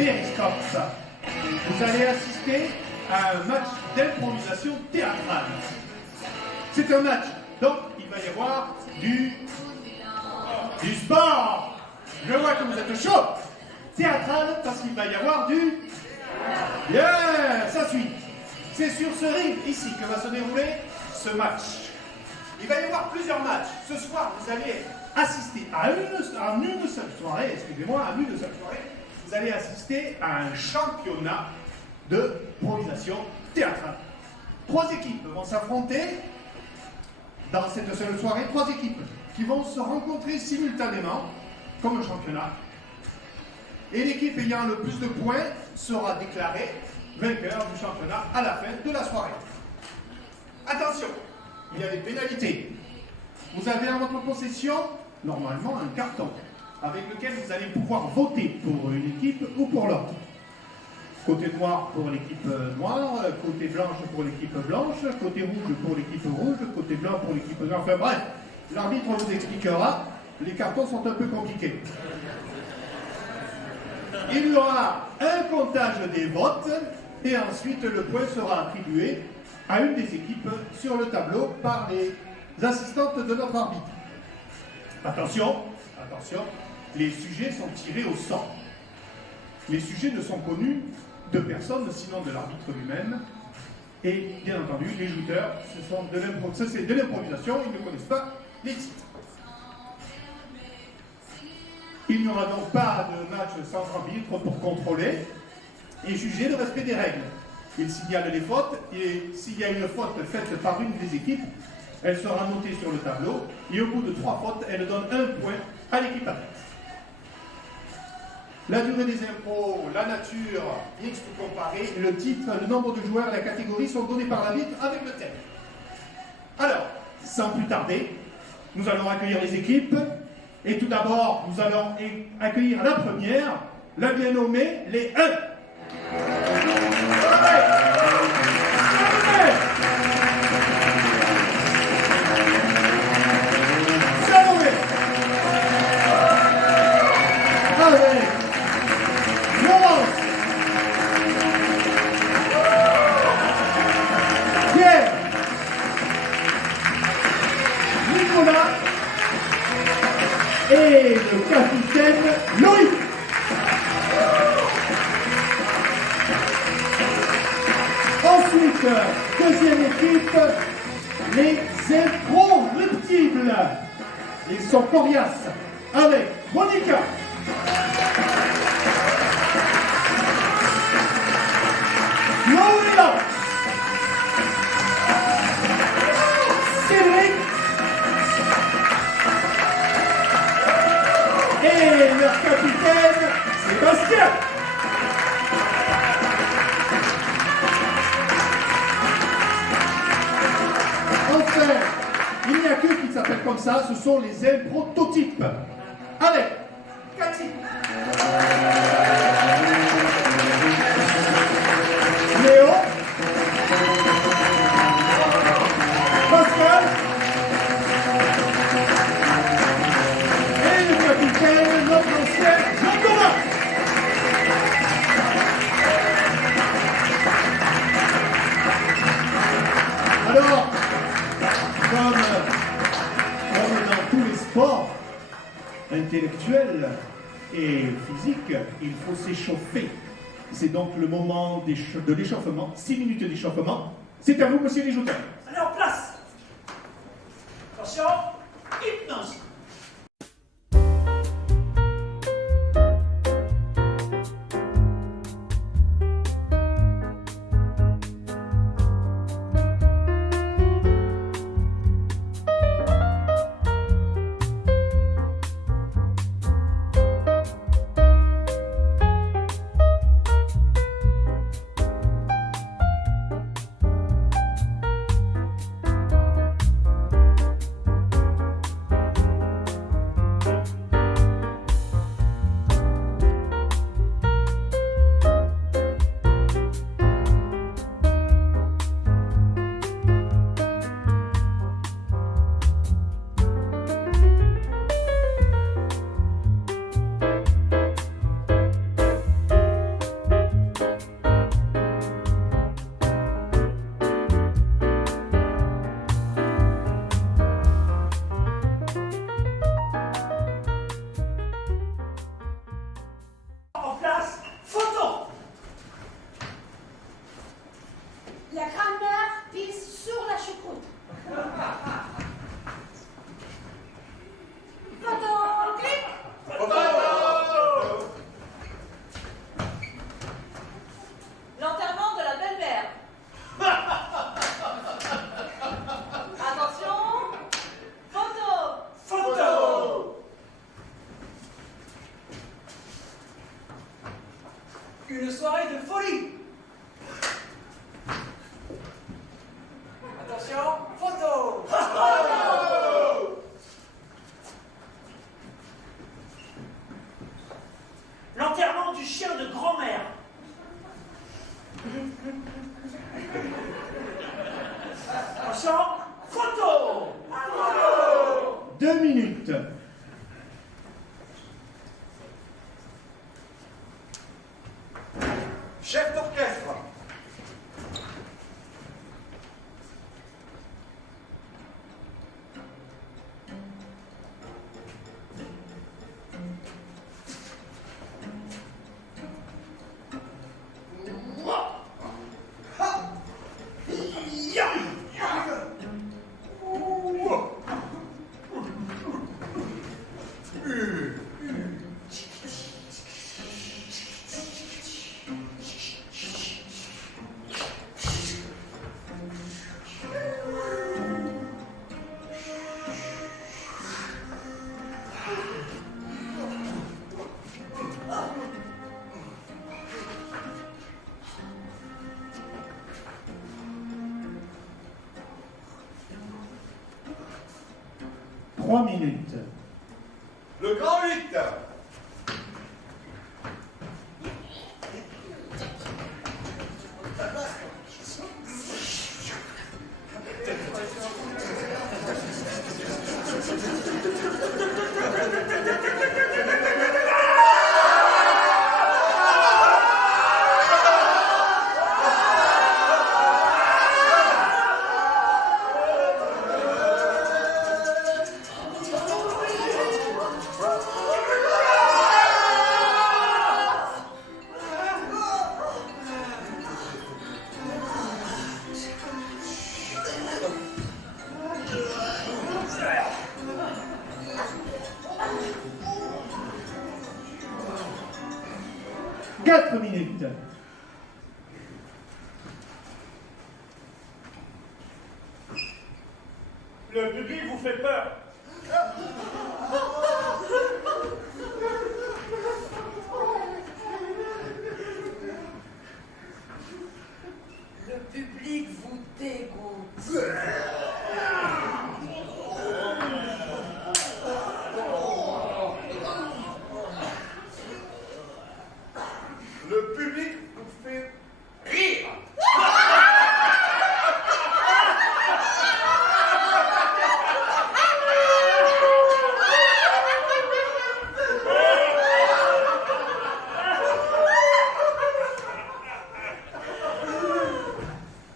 Périscope. Vous allez assister à un match d'improvisation théâtrale. C'est un match, donc il va y avoir du sport. Je vois que vous êtes chaud. Théâtral parce qu'il va y avoir du... Yeah, ça suit. C'est sur ce ring ici que va se dérouler ce match. Il va y avoir plusieurs matchs. Ce soir, vous allez assister à une seule soirée, vous allez assister à un championnat de improvisation théâtrale. 3 équipes vont s'affronter dans cette seule soirée, 3 équipes qui vont se rencontrer simultanément comme un championnat. Et l'équipe ayant le plus de points sera déclarée vainqueur du championnat à la fin de la soirée. Attention, il y a des pénalités. Vous avez en votre possession, normalement, un carton avec lequel vous allez pouvoir voter pour une équipe ou pour l'autre. Côté noir pour l'équipe noire, côté blanche pour l'équipe blanche, côté rouge pour l'équipe rouge, côté blanc pour l'équipe blanche. Enfin bref, l'arbitre vous expliquera. Les cartons sont un peu compliqués. Il y aura un comptage des votes et ensuite le point sera attribué à une des équipes sur le tableau par les assistantes de notre arbitre. Attention, les sujets sont tirés au sort. Les sujets ne sont connus de personne, sinon de l'arbitre lui-même. Et bien entendu, les jouteurs, c'est de l'improvisation, ils ne connaissent pas les titres. Il n'y aura donc pas de match sans arbitre pour contrôler et juger le respect des règles. Il signale les fautes et s'il y a une faute faite par une des équipes, elle sera notée sur le tableau et au bout de 3 fautes, elle donne 1 point à l'équipe adverse. La durée des impros, la nature, mixte ou comparée, le titre, le nombre de joueurs et la catégorie sont donnés par l'arbitre avec le thème. Alors, sans plus tarder, nous allons accueillir les équipes. Et tout d'abord, nous allons accueillir la première, la bien nommée les 1. Salomé. Avec Laurence, Pierre, Nicolas et le capitaine Loïc. Ensuite, deuxième équipe, les impromptibles. Ils sont coriaces avec Monica, Loïla, Cédric et leur capitaine Sébastien. Enfin, il n'y a qu'eux qui s'appellent comme ça, ce sont les imprototypes. Avec Cathy, Léo, Pascal et le capitaine, notre ancien Jean-Thomas. Alors, comme dans tous les sports intellectuels et physiques, il faut s'échauffer. C'est donc le moment de l'échauffement, 6 minutes d'échauffement. C'est à vous, monsieur les jouteurs. Allez, en place. Attention, hypnose. grand-mère pisse sur la choucroute. Photo, clic. L'enterrement de la belle-mère. Attention. Photo. Photo. Une soirée de folie. Attention, photo. L'enterrement du chien de grand-mère. Attention, photo. 2 minutes. Chef d'orchestre. Trois minutes. Le grand 8. Quatre minutes. Le public vous fait peur. Le public vous dégoûte. Le public vous fait rire.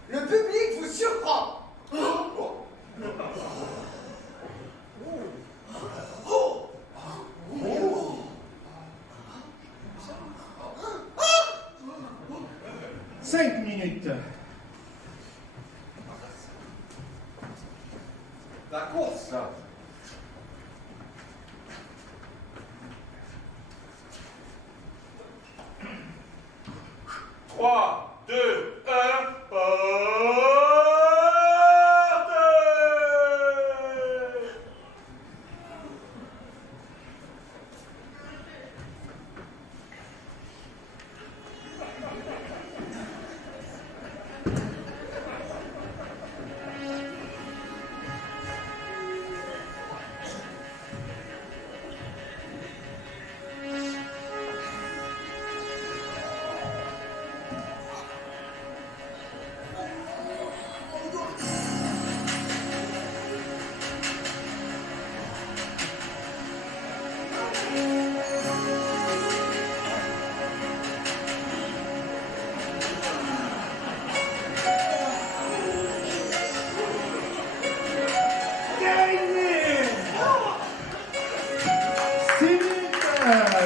Le public vous surprend. Cinq minutes. La course. 3, 2, 1, porte.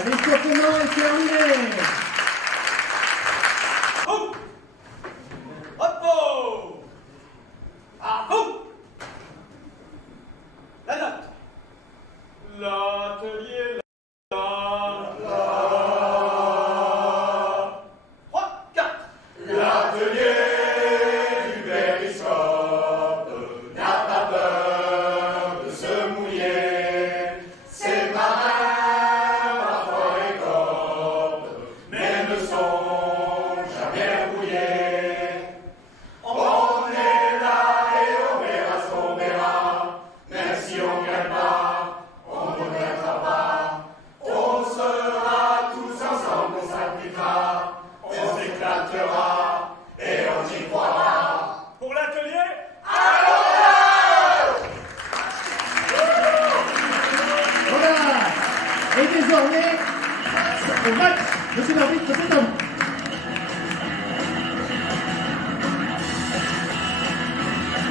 L'échauffement est terminé. Hop! Hop!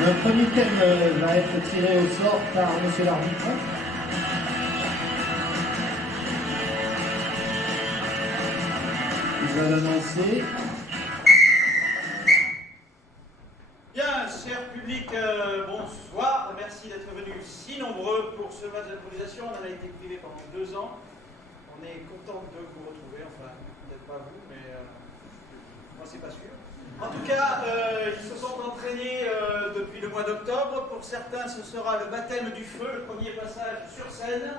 Le premier thème va être tiré au sort par monsieur l'arbitre. Il va l'annoncer. Bien, cher public, bonsoir. Merci d'être venus si nombreux pour ce match d'improvisation. On en a été privé pendant 2 ans. On est content de vous retrouver. Enfin, peut-être pas vous, mais moi, c'est pas sûr. En tout cas, ils se sont entraînés depuis le mois d'octobre. Pour certains, ce sera le baptême du feu, le premier passage sur scène.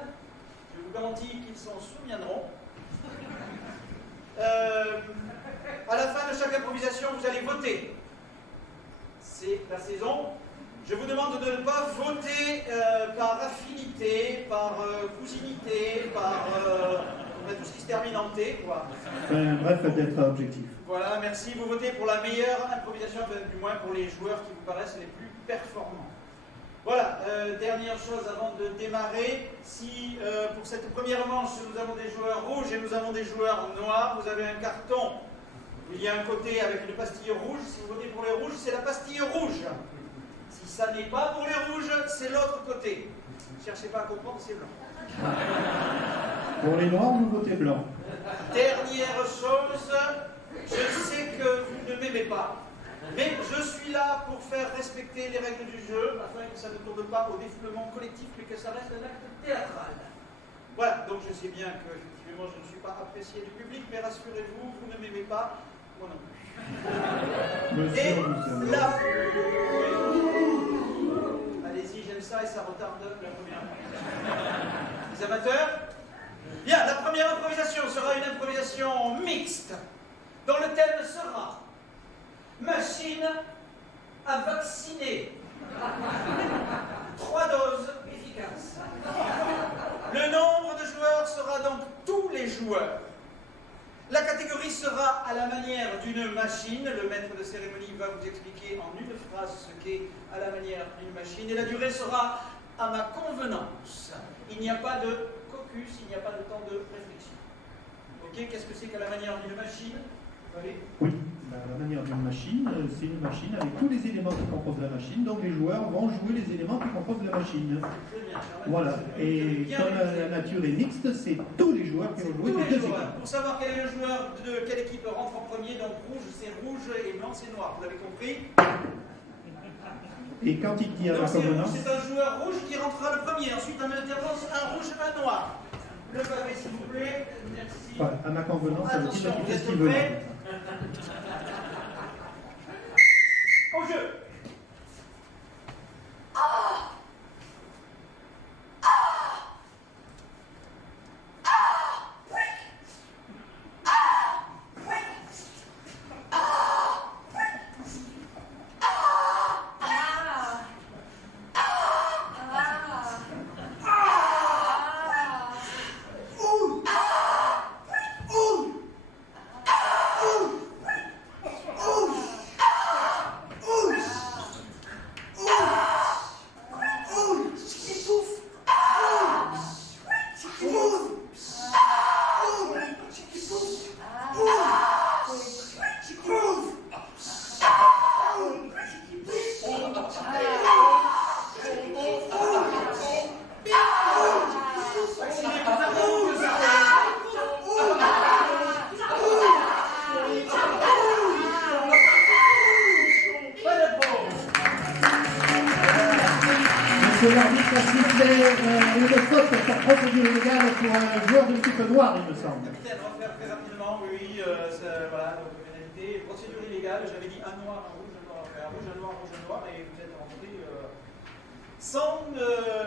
Je vous garantis qu'ils s'en souviendront. À la fin de chaque improvisation, vous allez voter. C'est la saison. Je vous demande de ne pas voter par affinité, par cousinité, par tout ce qui se termine en T, quoi. Bref, d'être objectif. Voilà, merci. Vous votez pour la meilleure improvisation, du moins pour les joueurs qui vous paraissent les plus performants. Voilà, dernière chose avant de démarrer. Si pour cette première manche, nous avons des joueurs rouges et nous avons des joueurs noirs, vous avez un carton. Il y a un côté avec une pastille rouge. Si vous votez pour les rouges, c'est la pastille rouge. Si ça n'est pas pour les rouges, c'est l'autre côté. Ne cherchez pas à comprendre, c'est blanc. Pour les noirs, vous votez blanc. Dernière chose, je sais que vous ne m'aimez pas, mais je suis là pour faire respecter les règles du jeu, afin que ça ne tourne pas au défoulement collectif, mais que ça reste un acte théâtral. Voilà, donc je sais bien que effectivement je ne suis pas apprécié du public, mais rassurez-vous, vous ne m'aimez pas, moi non plus. Et là, allez-y, j'aime ça et ça retarde la première. Les amateurs? Bien, la première improvisation sera une improvisation mixte, dont le thème sera machine à vacciner. 3 doses efficaces. Le nombre de joueurs sera donc tous les joueurs. La catégorie sera à la manière d'une machine. Le maître de cérémonie va vous expliquer en une phrase ce qu'est à la manière d'une machine. Et la durée sera à ma convenance. Il n'y a pas de caucus, il n'y a pas de temps de réflexion. Ok, qu'est-ce que c'est qu'à la manière d'une machine? Allez. Oui, la manière d'une machine, c'est une machine avec tous les éléments qui composent la machine. Donc les joueurs vont jouer les éléments qui composent la machine. Très bien. Voilà. Et comme la nature est mixte, c'est tous les joueurs qui vont jouer Tous les les deux joueurs. équipes. Pour savoir quel est le joueur de quelle équipe rentre en premier, donc rouge c'est rouge et blanc c'est noir. Vous l'avez compris? Et quand il dit à Donc la c'est rouge, convenance, c'est un joueur rouge qui rentrera le premier. Ensuite en alternance, un rouge, un noir. Le pavé s'il vous plaît. Merci. voilà, à ma convenance, ça veut dire Attention, qu'il vous fait ce êtes qu'il veut. prêts? Au jeu. Monsieur l'arbitre a sifflé une faute pour procédure illégale pour un joueur de l'équipe noire, il me semble. Capitaine, on va faire très rapidement, oui, voilà, donc pénalité, procédure illégale, j'avais dit un noir, un rouge, un noir, un rouge, un noir, un rouge, un noir, et vous êtes rentré sans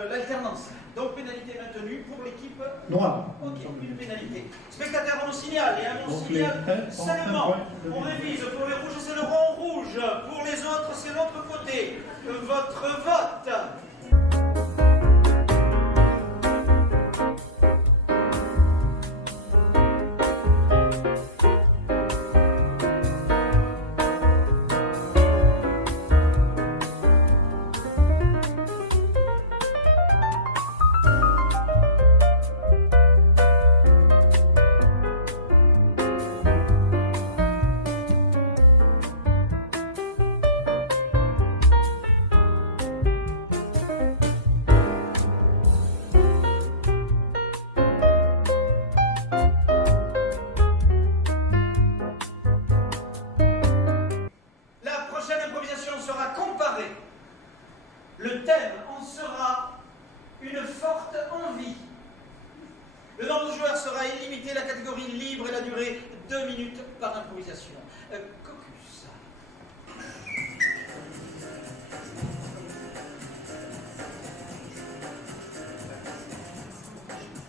l'alternance. Donc pénalité maintenue pour l'équipe Noir. Ok, une pénalité. Spectateur, on signale, et un Donc, signale les traits sont un seulement. point de On vue. révise, pour les rouges c'est le rond rouge, pour les autres c'est l'autre côté. Votre vote. comparée. Le thème en sera une forte envie. Le nombre de joueurs sera illimité, la catégorie libre et la durée 2 minutes par improvisation. Caucus.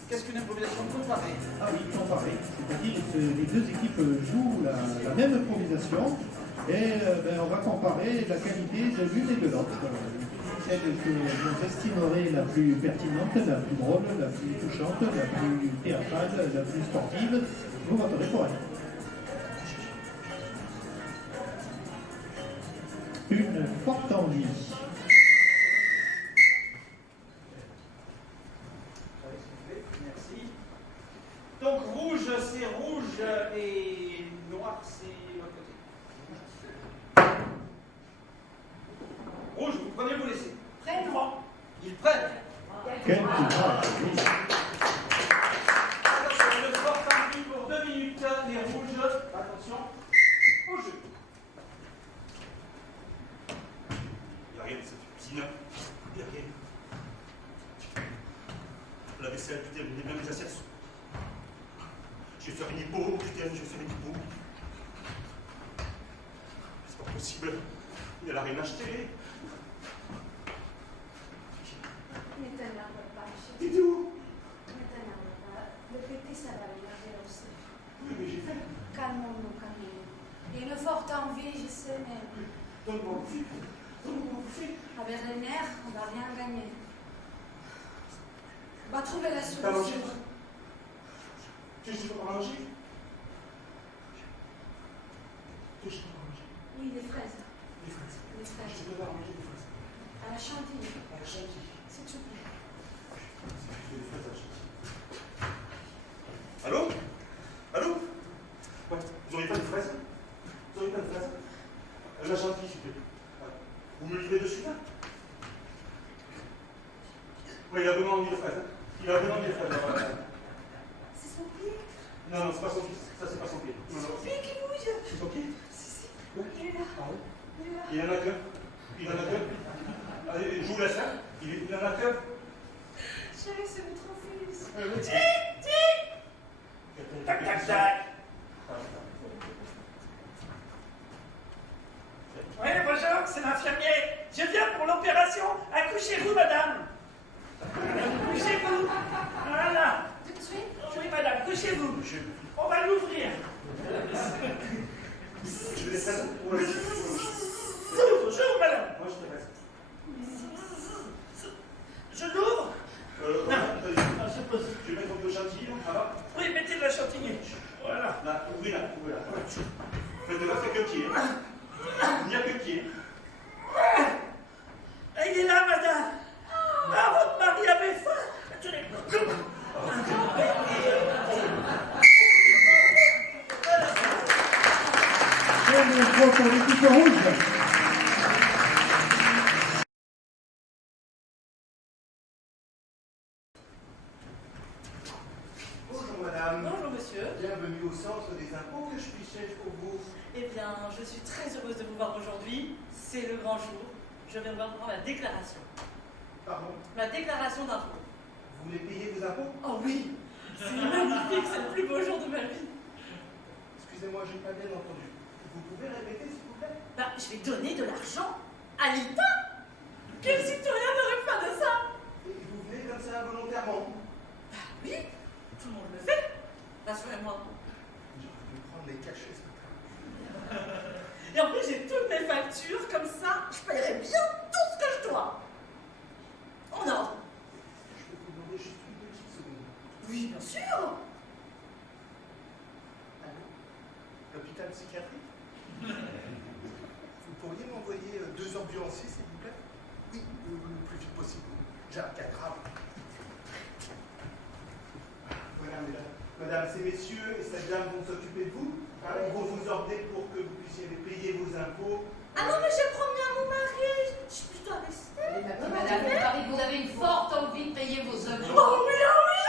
Qu'est-ce qu'une improvisation comparée? Ah oui, comparé. C'est-à-dire que les deux équipes jouent la même improvisation et on va comparer la qualité de l'une et de l'autre. Celle que vous estimerez la plus pertinente, la plus drôle, la plus touchante, la plus théâtrale, la plus sportive, vous voterez pour elle. Une forte envie. Merci. Donc rouge, c'est rouge et noir, c'est l'autre côté. Rouge, vous prenez ou vous laissez? Prenne. Ils prennent. Quel courage, oui. Attention, une forte envie pour 2 minutes. Les rouges, attention, au jeu. Il n'y a rien dans cette cuisine. Il n'y a rien. La vaisselle, putain, venez bien les assiettes. Je vais faire une hypo, putain, je vais faire une hypo. C'est pas possible. Elle a rien acheté. Ne t'énerve pas, chérie. T'es où? Ne t'énerve pas. Le petit, ça va l'énerver aussi. Oui, mais j'ai fait. Calmons-nous, calmons-nous. Il y a une forte envie, je sais, mais Donne-moi le fil. Donne-moi le fil. avec les nerfs, on ne va rien gagner. On va trouver la T'as mangé? solution. Tu veux que je te fasse manger? Tu veux que je te fasse manger? Oui, des fraises. Des fraises. Des Je fraises. te donne à manger des fraises. À la chantilly, À la chantilly. s'il te plaît. Je fais des fraises à la chantilly. Allô? Allô? Ouais, vous auriez pas de fraises? Vous auriez pas de fraises? La chantilly, s'il vous plaît. Ouais. Vous me livrez de suite, là? Ouais, il a vraiment envie de fraises. Hein. Il a vraiment envie de fraises. Ouais. C'est son pied. Non, non, c'est pas son pied. Ça, c'est pas son pied. Non, non. Son pied qui bouge. C'est son pied? Si, si. Ouais. Il est là. Ah ouais? Il est là. Il en a que? Il en a que? Allez, je vous laisse, hein. Il en a que? Chérie, c'est notre fils. Tac, tac, tac. Oui, bonjour, c'est l'infirmier. Je viens pour l'opération. Accouchez-vous, madame. Couchez-vous. Voilà. Tout de suite. Oui, madame, couchez-vous. On va l'ouvrir. Je laisse ça. Ouais. Bonjour, madame. Moi, je te laisse. Je l'ouvre. Je vais mettre un peu de chantilly, ça va? Oui, mettez de la chantilly. Voilà. Là, ouvrez-la, ouvrez-la. Faites-le, c'est que pied. Il n'y a que pied. Il est là, madame. Ah, votre mari avait faim. Tenez. Quel vote pour l'équipe rouge. Bonjour madame. Bonjour monsieur. Bienvenue au centre des impôts. Que je puis-je pour vous? Eh bien, je suis très heureuse de vous voir aujourd'hui. C'est le grand jour. Je viens de voir ma déclaration. Pardon? Ma déclaration d'impôt. Vous voulez payer vos impôts? Oh oui, c'est magnifique, c'est le plus beau jour de ma vie. Excusez-moi, je n'ai pas bien entendu. Vous pouvez répéter s'il vous plaît? Bah, je vais donner de l'argent à l'État. Quel citoyen n'aurait pas de ça? Et vous venez comme ça volontairement? Bah oui, tout le monde le fait. Rassurez-moi. J'aurais dû prendre les cachets ce matin. Et en plus, j'ai toutes mes factures, comme ça, je paierai bien tout ce que je dois. En ordre. Je peux vous demander juste une petite seconde. Oui, bien sûr. Allô? L'hôpital psychiatrique? Vous pourriez m'envoyer 2 ambulanciers, s'il vous plaît? Oui, le plus vite possible. J'ai un cas grave. Voilà, mesdames et messieurs, et cette dame vont s'occuper de vous. Hein, ils vont vous ordonner pour que vous puissiez payer vos impôts. Ah non, mais j'ai promis à mon mari. Je dois rester. Madame, vous avez une forte envie de payer vos impôts. Oh oui, oh oui.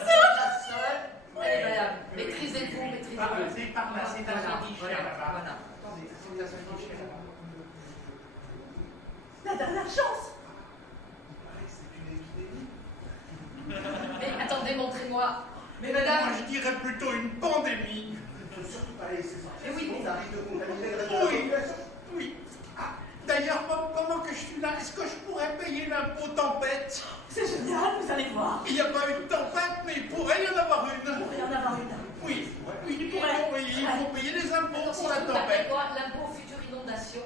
C'est la seule. Allez, madame, maîtrisez-vous, maîtrisez-vous. C'est par là, c'est un Voilà, guichet voilà, là-bas. voilà. Attendez, c'est un guichet là-bas. dernière chance. Il paraît que c'est une épidémie. Mais attendez, montrez-moi. Mais madame. Moi, je dirais plutôt une pandémie. Il ne faut surtout pas laisser sortir. Mais oui, sinon mais- ça risque de contaminer le reste de la Oui, population. oui. Ah, d'ailleurs, pendant que je suis là, est-ce que je pourrais payer l'impôt tempête? C'est génial, vous allez voir. Il n'y a pas eu de tempête, mais il pourrait y en avoir une. Il pourrait y en avoir une. Oui, oui, Il pourrait. oui, il faut payer les impôts Alors, si pour je la vous permets, tempête. moi, l'impôt future inondation,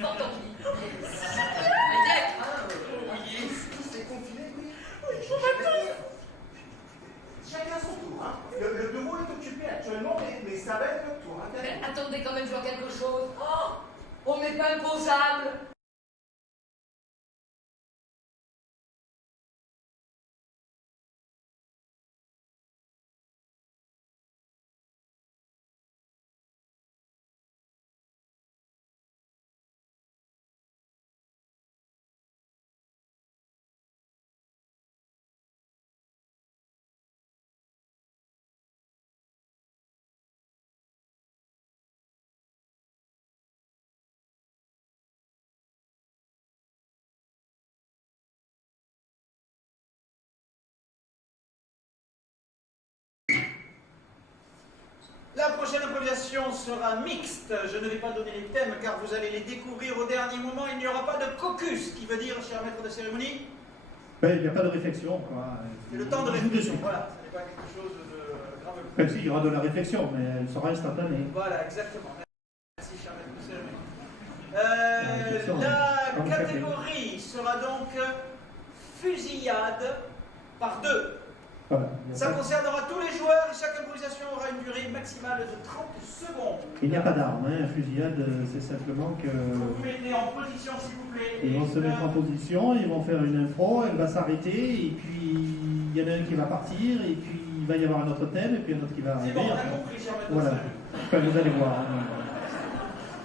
fort envie. Peut-être, hein. Oui. Tous les confinés, oui. Oui, je veux tous. Chacun son tour. Hein. Le bureau est occupé actuellement, mais ça va être le tour. Hein. Mais attendez quand même, je vois quelque chose. Oh, on n'est pas imposable. La prochaine improvisation sera mixte. Je ne vais pas donner les thèmes car vous allez les découvrir au dernier moment. Il n'y aura pas de caucus, qui veut dire, cher maître de cérémonie, Ben, il n'y a pas de réflexion, quoi. c'est le temps de Joue réflexion. dessus. Voilà, ce n'est pas quelque chose de grave. Ben, si, il y aura de la réflexion, mais elle sera instantanée. Voilà, exactement. Merci, cher maître de cérémonie. Réflexion, La comme le café. catégorie sera donc fusillade par deux. Voilà. Ça concernera tous les joueurs et chaque improvisation aura une durée maximale de 30 secondes. Il n'y a pas d'arme, hein. Fusillade, c'est simplement que. Vous vous mettez en position, s'il vous plaît. Ils vont se mettre en position, ils vont faire une impro, elle va s'arrêter, et puis il y en a un qui va partir, et puis il va y avoir un autre thème, et puis un autre qui va C'est arriver. bon, on a enfin, compris, cher maître. voilà. Enfin, vous allez voir. Hein.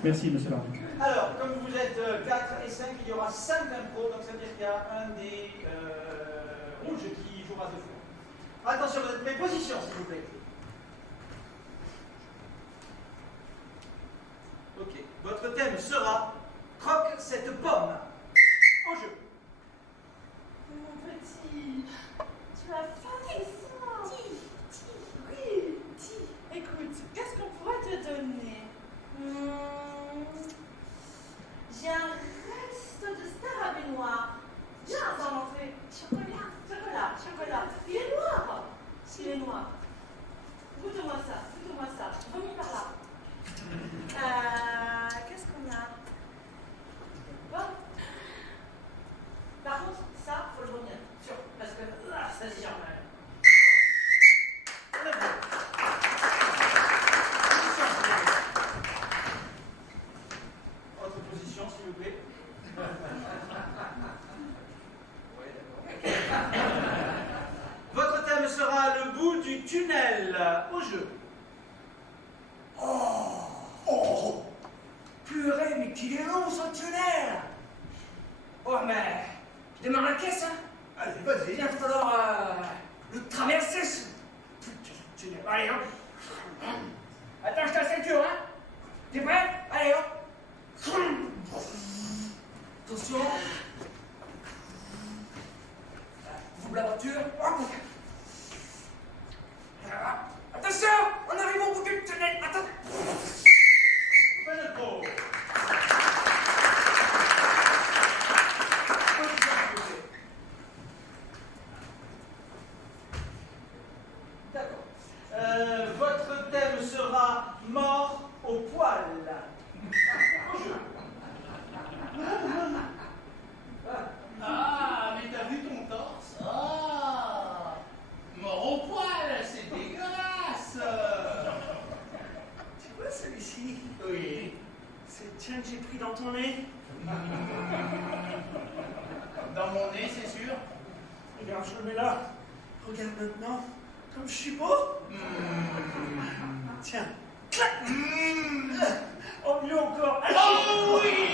Merci, monsieur l'arbitre. Alors, comme vous êtes 4 et 5, il y aura 5 impros, donc ça veut dire qu'il y a un des rouges qui jouera 2 fois. Attention, vous êtes mes positions, s'il vous plaît. Ok. Votre thème sera croque cette pomme. Au jeu. Mon petit, tu as faim, oui, écoute, qu'est-ce qu'on pourrait te donner? J'ai un reste de scarabée noir. Viens, on va montrer. Chocolat. Il est noir. Il est noir. Goûte-moi ça. Remis par là. Qu'est-ce qu'on a? Bon. Par contre, ça, faut le remettre. Sûr. Parce que ça se gère mal. Autre position, s'il vous plaît. Votre thème sera le bout du tunnel. Au jeu. Oh purée, mais qu'il est long ce tunnel. Oh, mais je démarre la caisse, hein. Allez, vas-y. Il va falloir le traverser, ce putain de tunnel. Allez, hein. Attends, je te la ceinture, hein. T'es prêt? Allez, hop. Attention. Ouvre la voiture. Hop. Attention, on arrive au bout du tunnel. Attends. Fin d'impro. D'accord. Votre thème sera mort au poil. Au jeu. Ah, mais t'as vu ton torse? Ah, mort au poil, c'est dégueulasse. Tu vois celui-ci? Oui. C'est le tien que j'ai pris dans ton nez. Dans mon nez, c'est sûr. Regarde, je le mets là. Regarde maintenant, comme je suis beau. Tiens. Clac. Oh, mieux encore. Oh oui.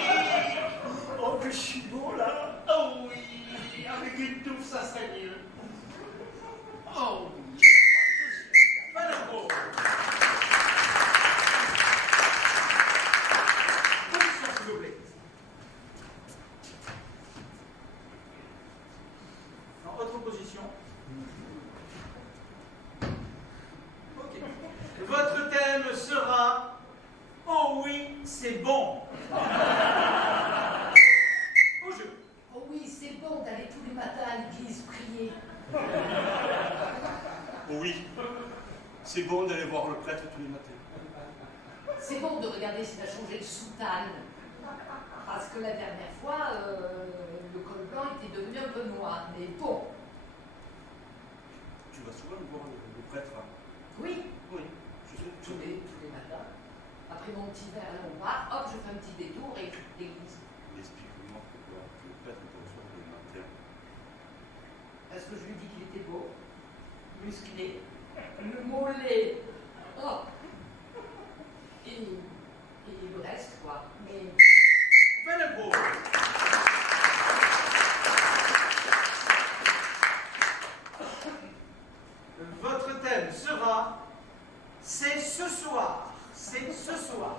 Oh, que je suis beau là. Oh oui, avec une touffe, ça serait mieux. Oh oui. Fin d'impro. Position, s'il vous plaît. Ok. Votre thème sera Oh oui, c'est bon. Au jeu. Oh oui, c'est bon d'aller tous les matins à l'église prier. Oh oui, c'est bon d'aller voir le prêtre tous les matins. C'est bon de regarder s'il a changé de soutane. Parce que la dernière fois, le col blanc était devenu un peu noir. Mais bon, Tu vas souvent voir le prêtre, hein? oui, Oui, je sais. tous les matins. Après mon petit verre à l'ombre, hop, je fais un petit détour et l'église. Explique-moi pourquoi le prêtre te reçoit le matin. Parce que je lui dis qu'il était beau, musclé, le mollet. Oh. Et le reste, quoi. Mais Fin de pause. Votre thème sera C'est ce soir. C'est ce soir.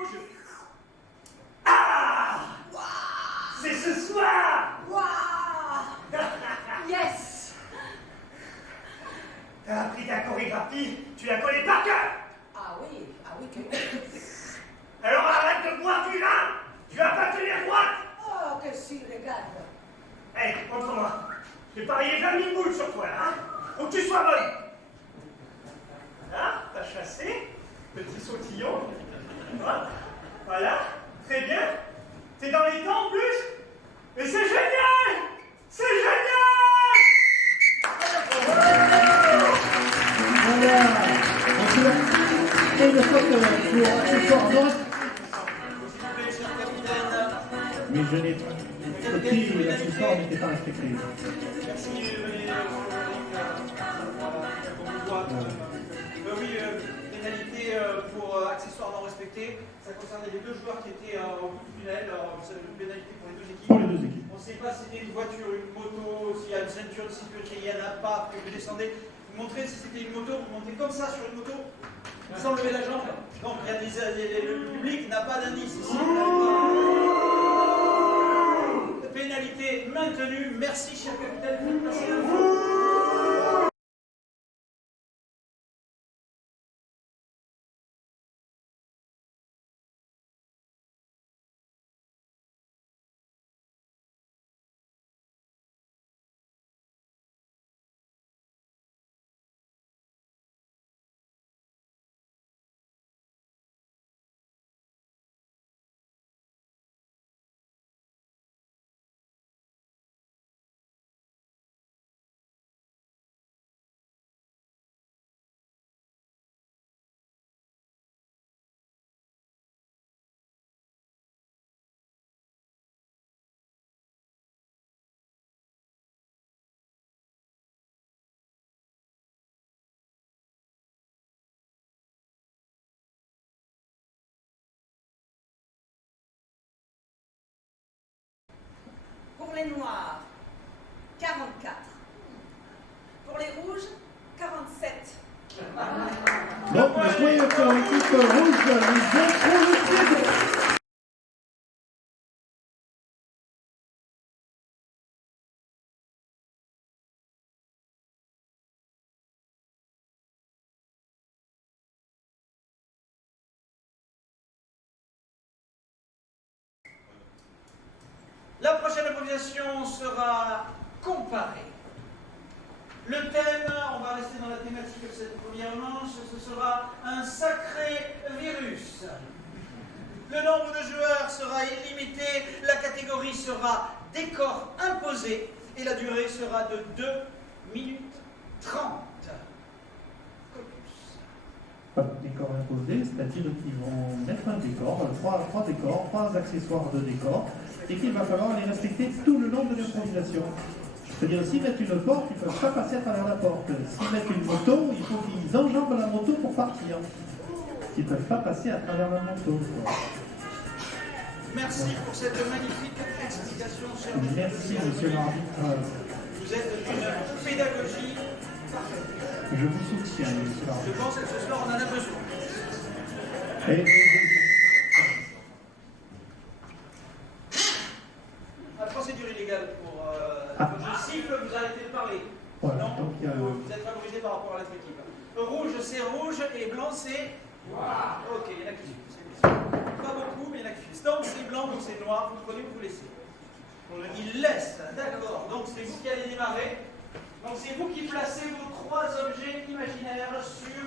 Au jeu. C'est ce soir. waouh, yes. T'as appris ta chorégraphie, tu la connais par cœur. Ah oui, que... Alors arrête de boire du vin. Tu vas pas tenir droite. Oh, que s'il regarde. Hé, montre-moi. J'ai parié 20 000 boules sur toi, là, hein. Faut que tu sois bonne. Là, t'as chassé. Petit sautillon. Voilà. Très bien. T'es dans les temps en plus. Et c'est génial. C'est génial. Voilà. Et une fois que pour accessoires non, S'il vous plaît, cher capitaine. mais je n'ai pas. Petit, l'accessoire n'était pas respecté. Merci, oui, pénalité pour accessoires non respectés. Ça concernait les deux joueurs qui étaient au bout du tunnel. Vous savez, une pénalité pour les deux équipes. Pour les deux équipes. On ne sait pas si c'était une voiture, une moto, s'il y a une ceinture de sécurité, il n'y en a pas. Après, vous descendez. Vous montrez si c'était une moto, vous montez comme ça sur une moto, sans lever la jambe. Donc, il y a le public n'a pas d'indice ici. Pénalité maintenue. Merci, cher capitaine. Faites passer l'info. Pour les noirs, 44. Pour les rouges, 47. Bon, je croyais que l'équipe rouge, ils ont trop le pied. La prochaine improvisation sera comparée. Le thème, on va rester dans la thématique de cette première manche, ce sera un sacré virus. Le nombre de joueurs sera illimité, la catégorie sera décor imposé et la durée sera de 2 minutes 30. Pas de décor imposé, c'est-à-dire qu'ils vont mettre un décor, trois décors, 3 accessoires de décor, et qu'il va falloir les respecter tout le long de l'improvisation. C'est-à-dire, s'ils mettent une porte, ils ne peuvent pas passer à travers la porte. S'ils mettent une moto, il faut qu'ils enjambent la moto pour partir. Ils ne peuvent pas passer à travers la moto. Merci pour cette magnifique explication, cher Merci, monsieur l'arbitre. Vous êtes d'une pédagogie parfaite. Je vous soutiens, monsieur Je l'arbitre. pense que ce soir, on en a besoin. La procédure illégale pour... quand je siffle, vous arrêtez de parler. Voilà, Non, donc il y a... vous êtes favorisé par rapport à l'autre équipe. Rouge, c'est rouge, et blanc, c'est... Noir. Ok, il y en a qui suivent, c'est bien. Pas beaucoup, mais il y en a qui suivent. Donc c'est blanc, donc c'est noir, vous prenez ou vous laissez. Il laisse, d'accord. Donc c'est vous qui allez démarrer. Donc c'est vous qui placez vos 3 objets imaginaires sur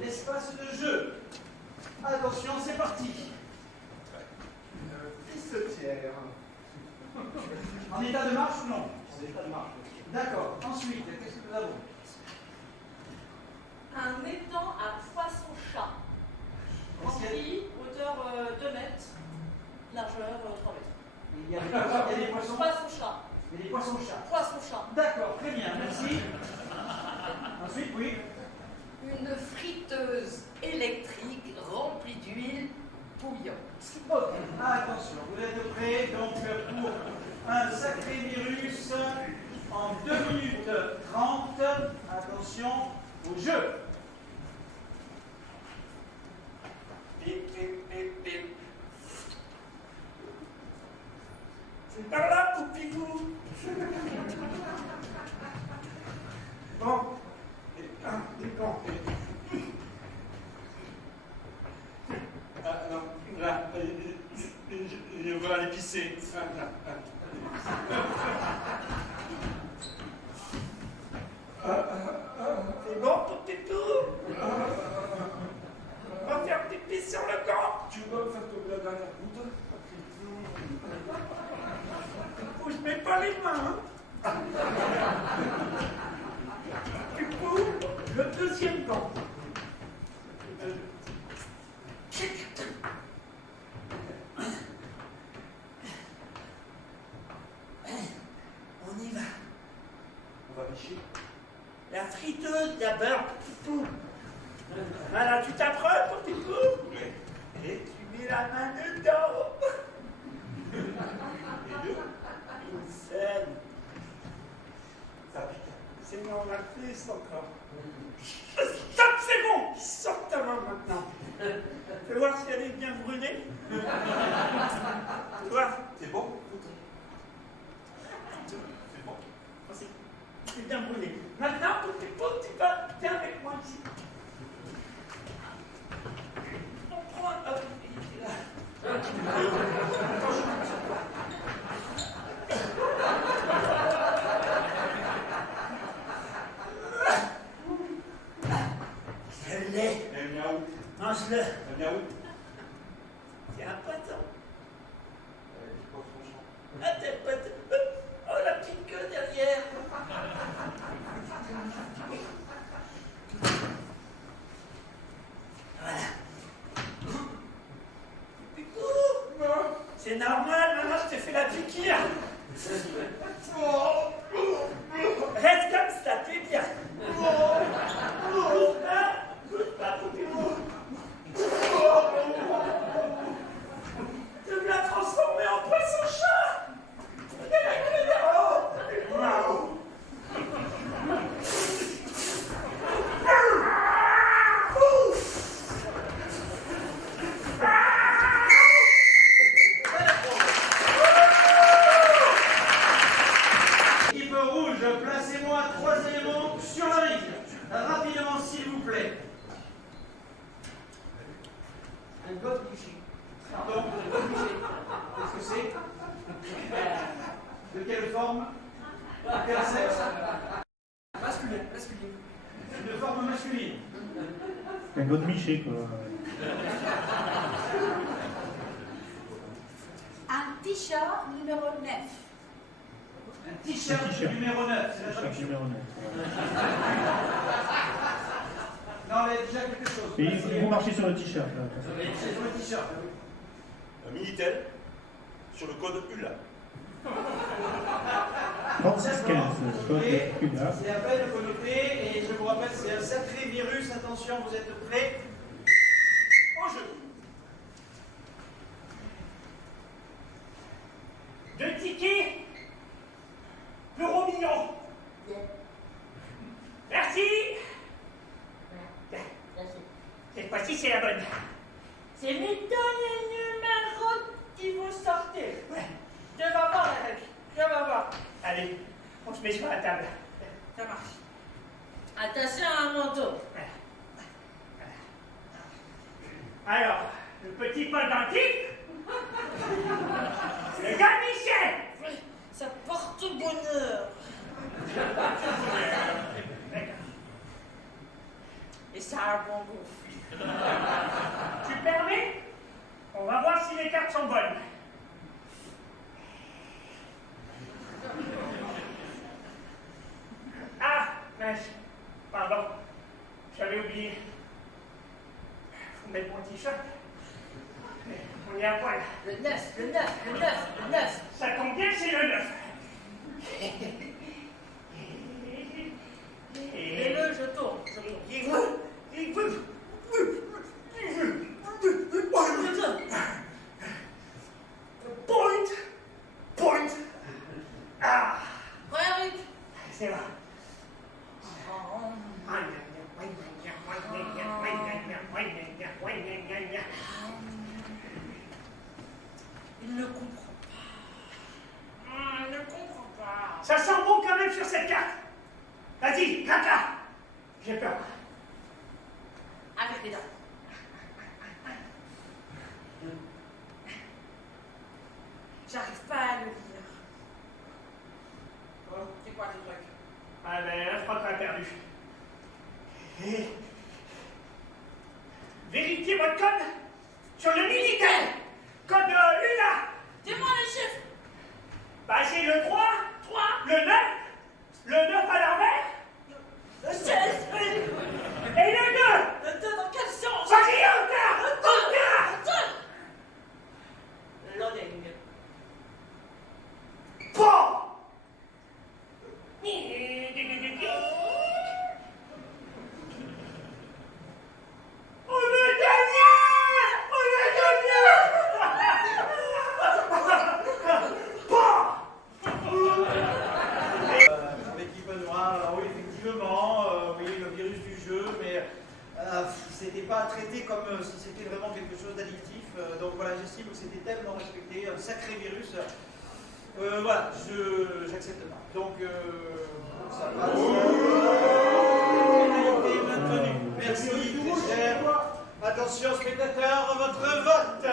l'espace de jeu. Attention, c'est parti. Pissotière. En état de marche ou non? En état de marche. D'accord. Ensuite, qu'est-ce que nous avons? Un étang à poisson-chat. Rempli, hauteur 2 mètres, largeur 3 mètres. Il y a des poissons. Poisson-chat. Il y a des poissons-chats. Poisson-chat. D'accord, très bien, merci. Ensuite, oui. Une friteuse électrique remplie d'huile bouillante. Ok, attention, vous êtes prêts donc pour un sacré virus en 2 minutes 30. Attention au jeu. Pip, pip, pip, pip. C'est par là, Poupigou. Bon. Bon. Ah, non, là, je veux aller pisser. C'est bon, Poupigou. On va faire pipi sur le camp. Tu vas me faire tomber la dernière goutte. Je mets pas les mains. Du coup, le deuxième camp. On y va. On va pêcher. La friteuse d'abord, Poupou. Voilà, tu t'approches, Poupou. Et tu mets la main dedans. Une scène. Ça pique. C'est normal, fais ça encore. Stop, c'est bon. Sors ta main maintenant. Fais voir si elle est bien brûlée. Tu vois, C'est bon? c'est bon. C'est bien brûlé. Maintenant, Poupou, tu vas, viens avec moi ici. On prend un... il est là. Je l'ai. Elle vient où? Mange-le. Elle vient où? C'est un poisson. Elle est pas franchement. Ah, t'es poisson. Oh, la petite queue derrière. Voilà. Pipou. C'est normal, maintenant je t'ai fait la piqûre. Reste comme ça, t'es bien. Bouge pas, Pipou. Tu me l'as transformé en poisson-chat. Équipe rouge, placez-moi 3 éléments sur la rive. Rapidement, s'il vous plaît. Un godemiché. Pardon, un godemiché. Qu'est-ce que c'est? De quelle forme? De quel sexe? Masculin. De forme masculine. Un godemiché, quoi. Un t-shirt numéro 9. Un t-shirt Un t-shirt. numéro 9, c'est la Cherche traduction. numéro 9. Non, il y a déjà quelque chose. Et vous marchez sur le t-shirt, là. C'est sur le t-shirt. Un Minitel sur le code ULA. 3615, code Et ULA. c'est à peine connoté, et je vous rappelle, c'est un sacré virus. Attention, vous êtes prêts? Au jeu. 2 tickets. L'euro million. Merci. Cette fois-ci, c'est la bonne. C'est mes derniers numéros qui vont sortir. Je vais voir la règle. Je vais voir. Allez, on se met sur la table. Ça marche. Attention à un manteau. Alors, le petit pendentif, le gars de Michel. Oui, ça porte bonheur. Et ça a un bon goût. Tu permets? On va voir si les cartes sont bonnes. Ah, mince. Pardon. J'avais oublié. Faut mettre mon t-shirt. On est à poil. Le 9, le 9, le 9, le 9. Ça tombe bien, c'est le 9. Et le je tourne. Point. Ah, Ouais, Rick. c'est bon. Il ne comprend pas. Il ne comprend pas. Ça sent bon quand même sur cette carte. Vas-y, gratte-la. J'ai peur. Avec les dents. J'arrive pas à le lire. Bon, c'est quoi ce truc? Ah ben, je crois qu'on a perdu. Vérifiez votre code sur le Minitel. Code UNA. Dis-moi les chiffres. Bah, c'est le 3, 3, le 9, le 9 à l'envers, le 16, et le 2. le 2 dans quel sens? Vas-y, en retard. Loading. Bon. On a gagné. L'équipe noire, oui, effectivement, oui, le virus du jeu, mais c'était pas traité comme si c'était vraiment quelque chose d'addictif. Donc voilà, j'estime que c'était tellement respecté, un sacré virus. Voilà, j'accepte pas. Donc, ça passe. Pénalité maintenue. Merci, très cher. Attention, spectateurs, votre vote.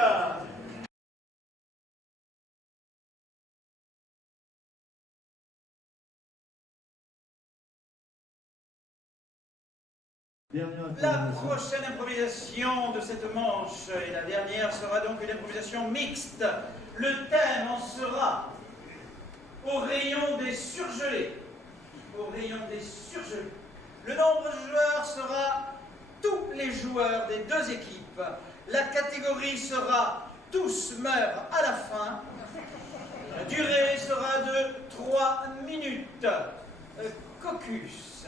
La prochaine improvisation de cette manche et la dernière sera donc une improvisation mixte. Le thème en sera au rayon des surgelés. Au rayon des surgelés. Le nombre de joueurs sera tous les joueurs des deux équipes. La catégorie sera tous meurent à la fin. La durée sera de 3 minutes. Caucus.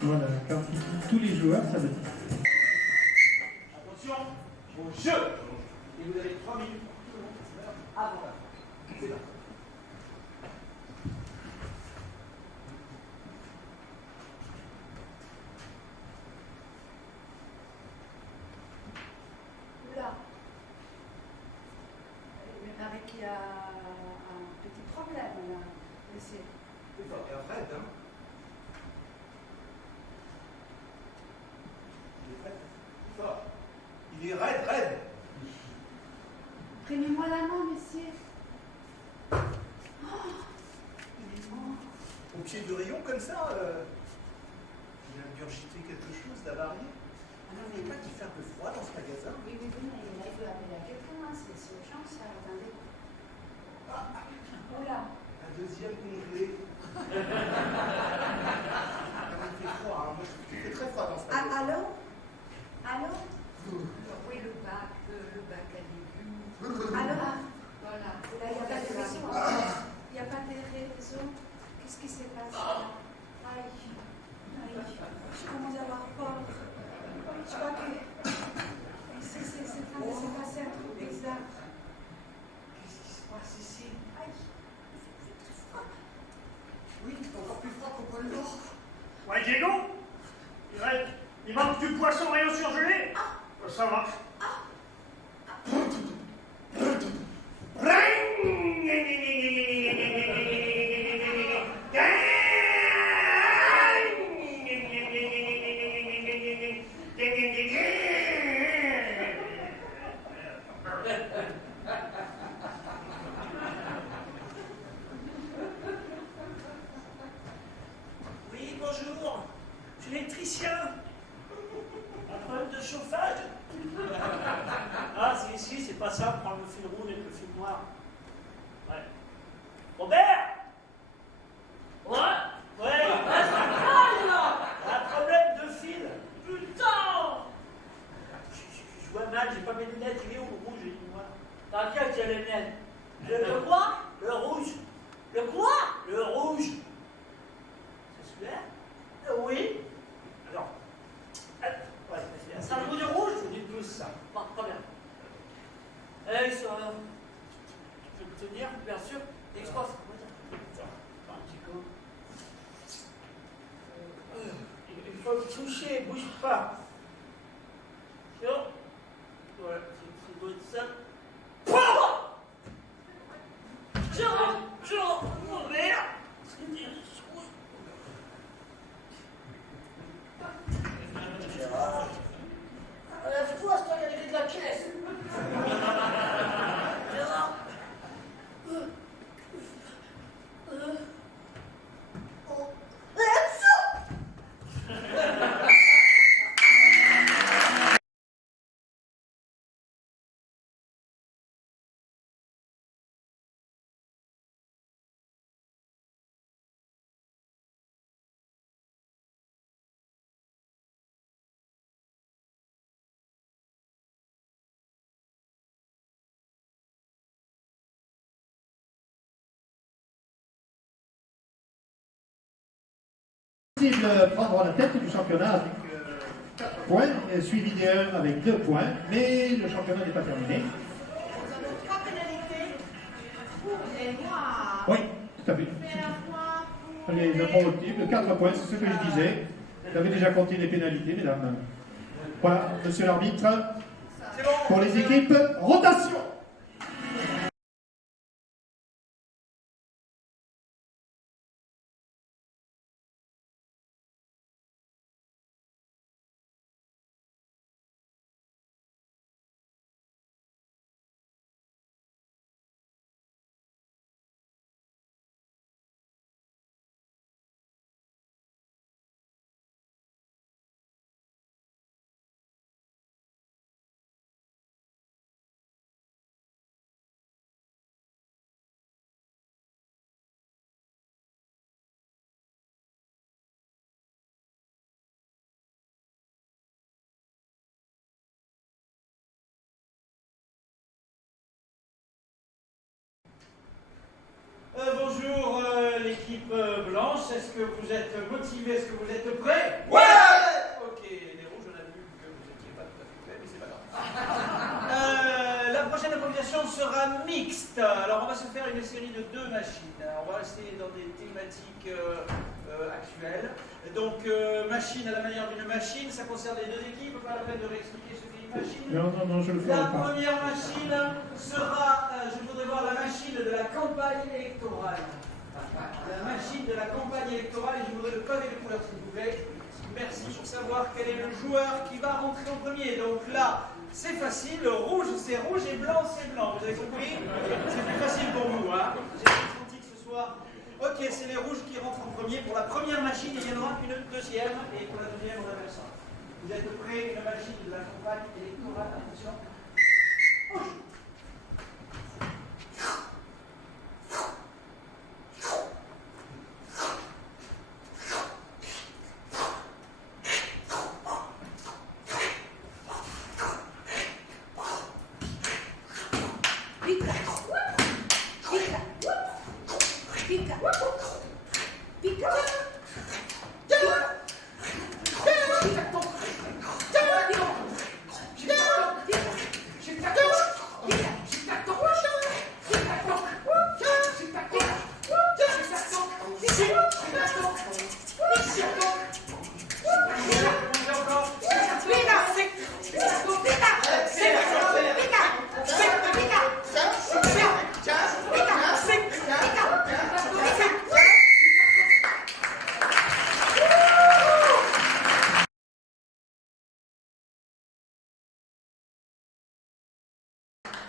Voilà, quand il dit tous les joueurs, ça veut dire. Attention au jeu. Et vous avez 3 minutes pour que tout le monde meure avant la fin. C'est parti. Là. Il me paraît qu'il y a un petit problème là. Monsieur. Il faut faire Fred, hein. Il est raide. Fort. Il est raide. Prenez-moi la main, monsieur. Oh, il est mort. Au pied du rayon, comme ça, il a ingurgité quelque chose d'avarié. Ah non, Il n'y a pas qu'il fait un peu froid dans ce magasin. Oui, mais là, il faut appeler à quelqu'un, hein, c'est urgent, ça, attendez. Oh là. Un deuxième congelé. Il fait froid, hein. Moi, je trouve qu'il fait très froid dans ce magasin. Allô? Allô? Oui, le bac à légumes. Alors, voilà. Là, il n'y a pas de raison. Il n'y a pas de raison. Qu'est-ce qui s'est passé là? Aïe. Je commence à avoir peur. Je crois que c'est en train de se passer un truc bizarre. Qu'est-ce qui se passe ici? Aïe. Il fait très froid. Oui, il fait encore plus froid qu'au pôle Nord. Ouais, Diego, il manque du poisson rayon surgelé. Ça marche. tenir, bien sûr, expose. Un petit coup. Il faut le toucher, bouge pas. Tiens. Voilà, c'est doit être ça. Tiens, mon verre. Lève-toi, c'est toi qui as les clés de la caisse. Prendre la tête du championnat avec 4 points, suivi des 1 avec 2 points, mais le championnat n'est pas terminé. Nous avons 3 pénalités pour les noirs. Oui, tout à fait. Et un point pour Les incorruptibles, 4 points, c'est ce que je disais. Vous avez déjà compté les pénalités, mesdames. Voilà, monsieur l'arbitre. Pour les équipes, rotation. Bonjour l'équipe blanche, est-ce que vous êtes motivés, est-ce que vous êtes prêts? Ouais. Ok, les rouges, on a vu que vous n'étiez pas tout à fait prêts, mais c'est pas grave. La prochaine improvisation sera mixte. Alors on va se faire une série de 2 machines. On va rester dans des thématiques actuelles. Donc machine à la manière d'une machine, ça concerne les 2 équipes, pas la peine de réexpliquer ce qu'est une machine. Non, je le ferai La pas. première machine sera, je voudrais voir la machine de la campagne électorale. La machine de la campagne électorale, et je voudrais le pavé de couleur s'il vous plaît. Merci pour savoir quel est le joueur qui va rentrer en premier. Donc là, c'est facile, rouge c'est rouge et blanc c'est blanc. Vous avez compris? C'est plus facile pour vous, hein? J'ai senti que ce soir. Ok, c'est les rouges qui rentrent en premier. Pour la première machine, il y en aura une deuxième, et pour la deuxième, on inverse. Vous êtes prêts? Une machine de la campagne électorale, attention.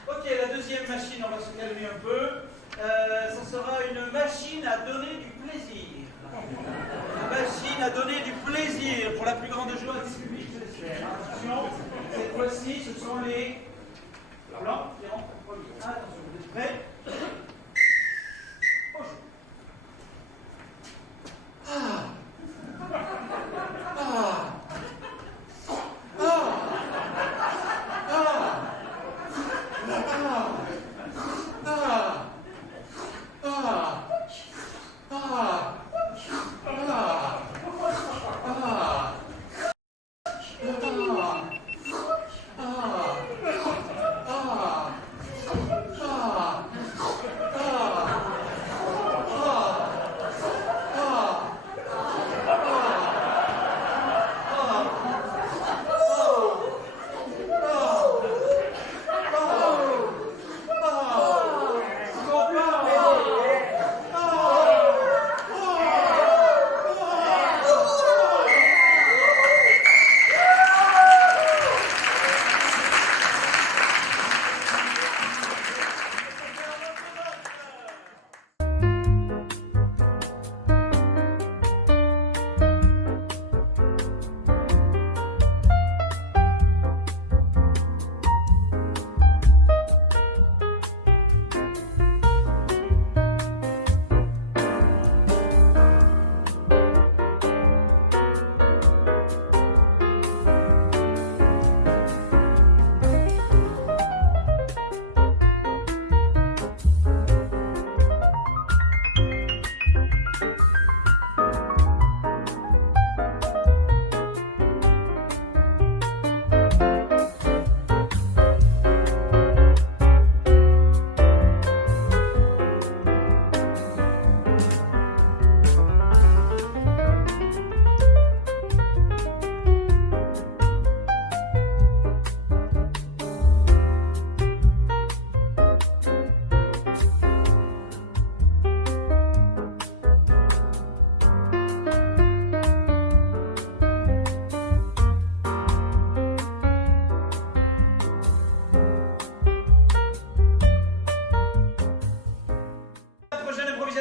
Ok, la deuxième machine, on va se calmer un peu. Ça sera une machine à donner du plaisir. Une machine à donner du plaisir pour la plus grande joie du public, je l'espère. Attention, cette fois-ci, ce sont les blancs qui rentrent en premier. Attention, vous êtes prêts?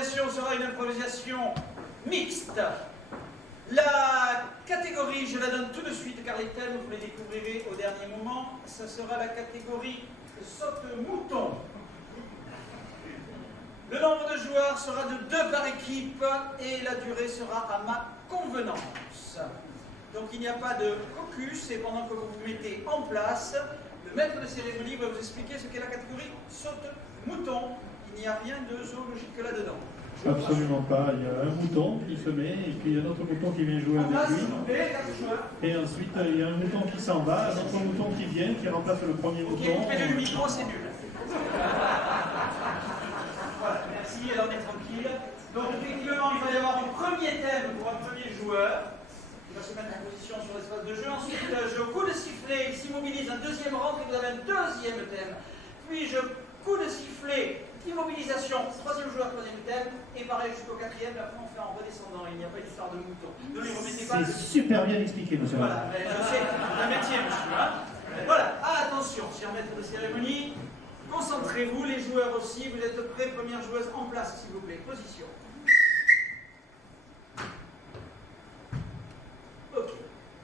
improvisation sera une improvisation mixte. La catégorie, je la donne tout de suite car les thèmes, vous les découvrirez au dernier moment, ça sera la catégorie saute-mouton. Le nombre de joueurs sera de 2 par équipe et la durée sera à ma convenance. Donc il n'y a pas de caucus et pendant que vous vous mettez en place, le maître de cérémonie va vous expliquer ce qu'est la catégorie saute-mouton. Il n'y a rien de zoologique là-dedans. Absolument pas. Il y a un mouton qui se met et puis un autre mouton qui vient jouer avec lui. Et ensuite, il y a un mouton qui s'en va, un autre mouton qui vient, qui remplace le premier mouton. Ok, coupez le micro, c'est nul. Voilà, merci, alors on est tranquille. Donc effectivement, il va y avoir un premier thème pour un premier joueur. Il va se mettre en position sur l'espace de jeu. Ensuite, je coup de sifflet, il s'immobilise un deuxième rang et vous avez un deuxième thème. Puis je coup de sifflet, immobilisation, troisième joueur, troisième thème, et pareil jusqu'au quatrième, et après on fait en redescendant, il n'y a pas d'histoire de mouton. Ne les remettez pas. C'est super bien expliqué, monsieur. Voilà, c'est un métier, monsieur. Hein. Voilà, attention, cher maître de cérémonie, concentrez-vous, les joueurs aussi, vous êtes prêts, première joueuse en place, s'il vous plaît, position. Ok,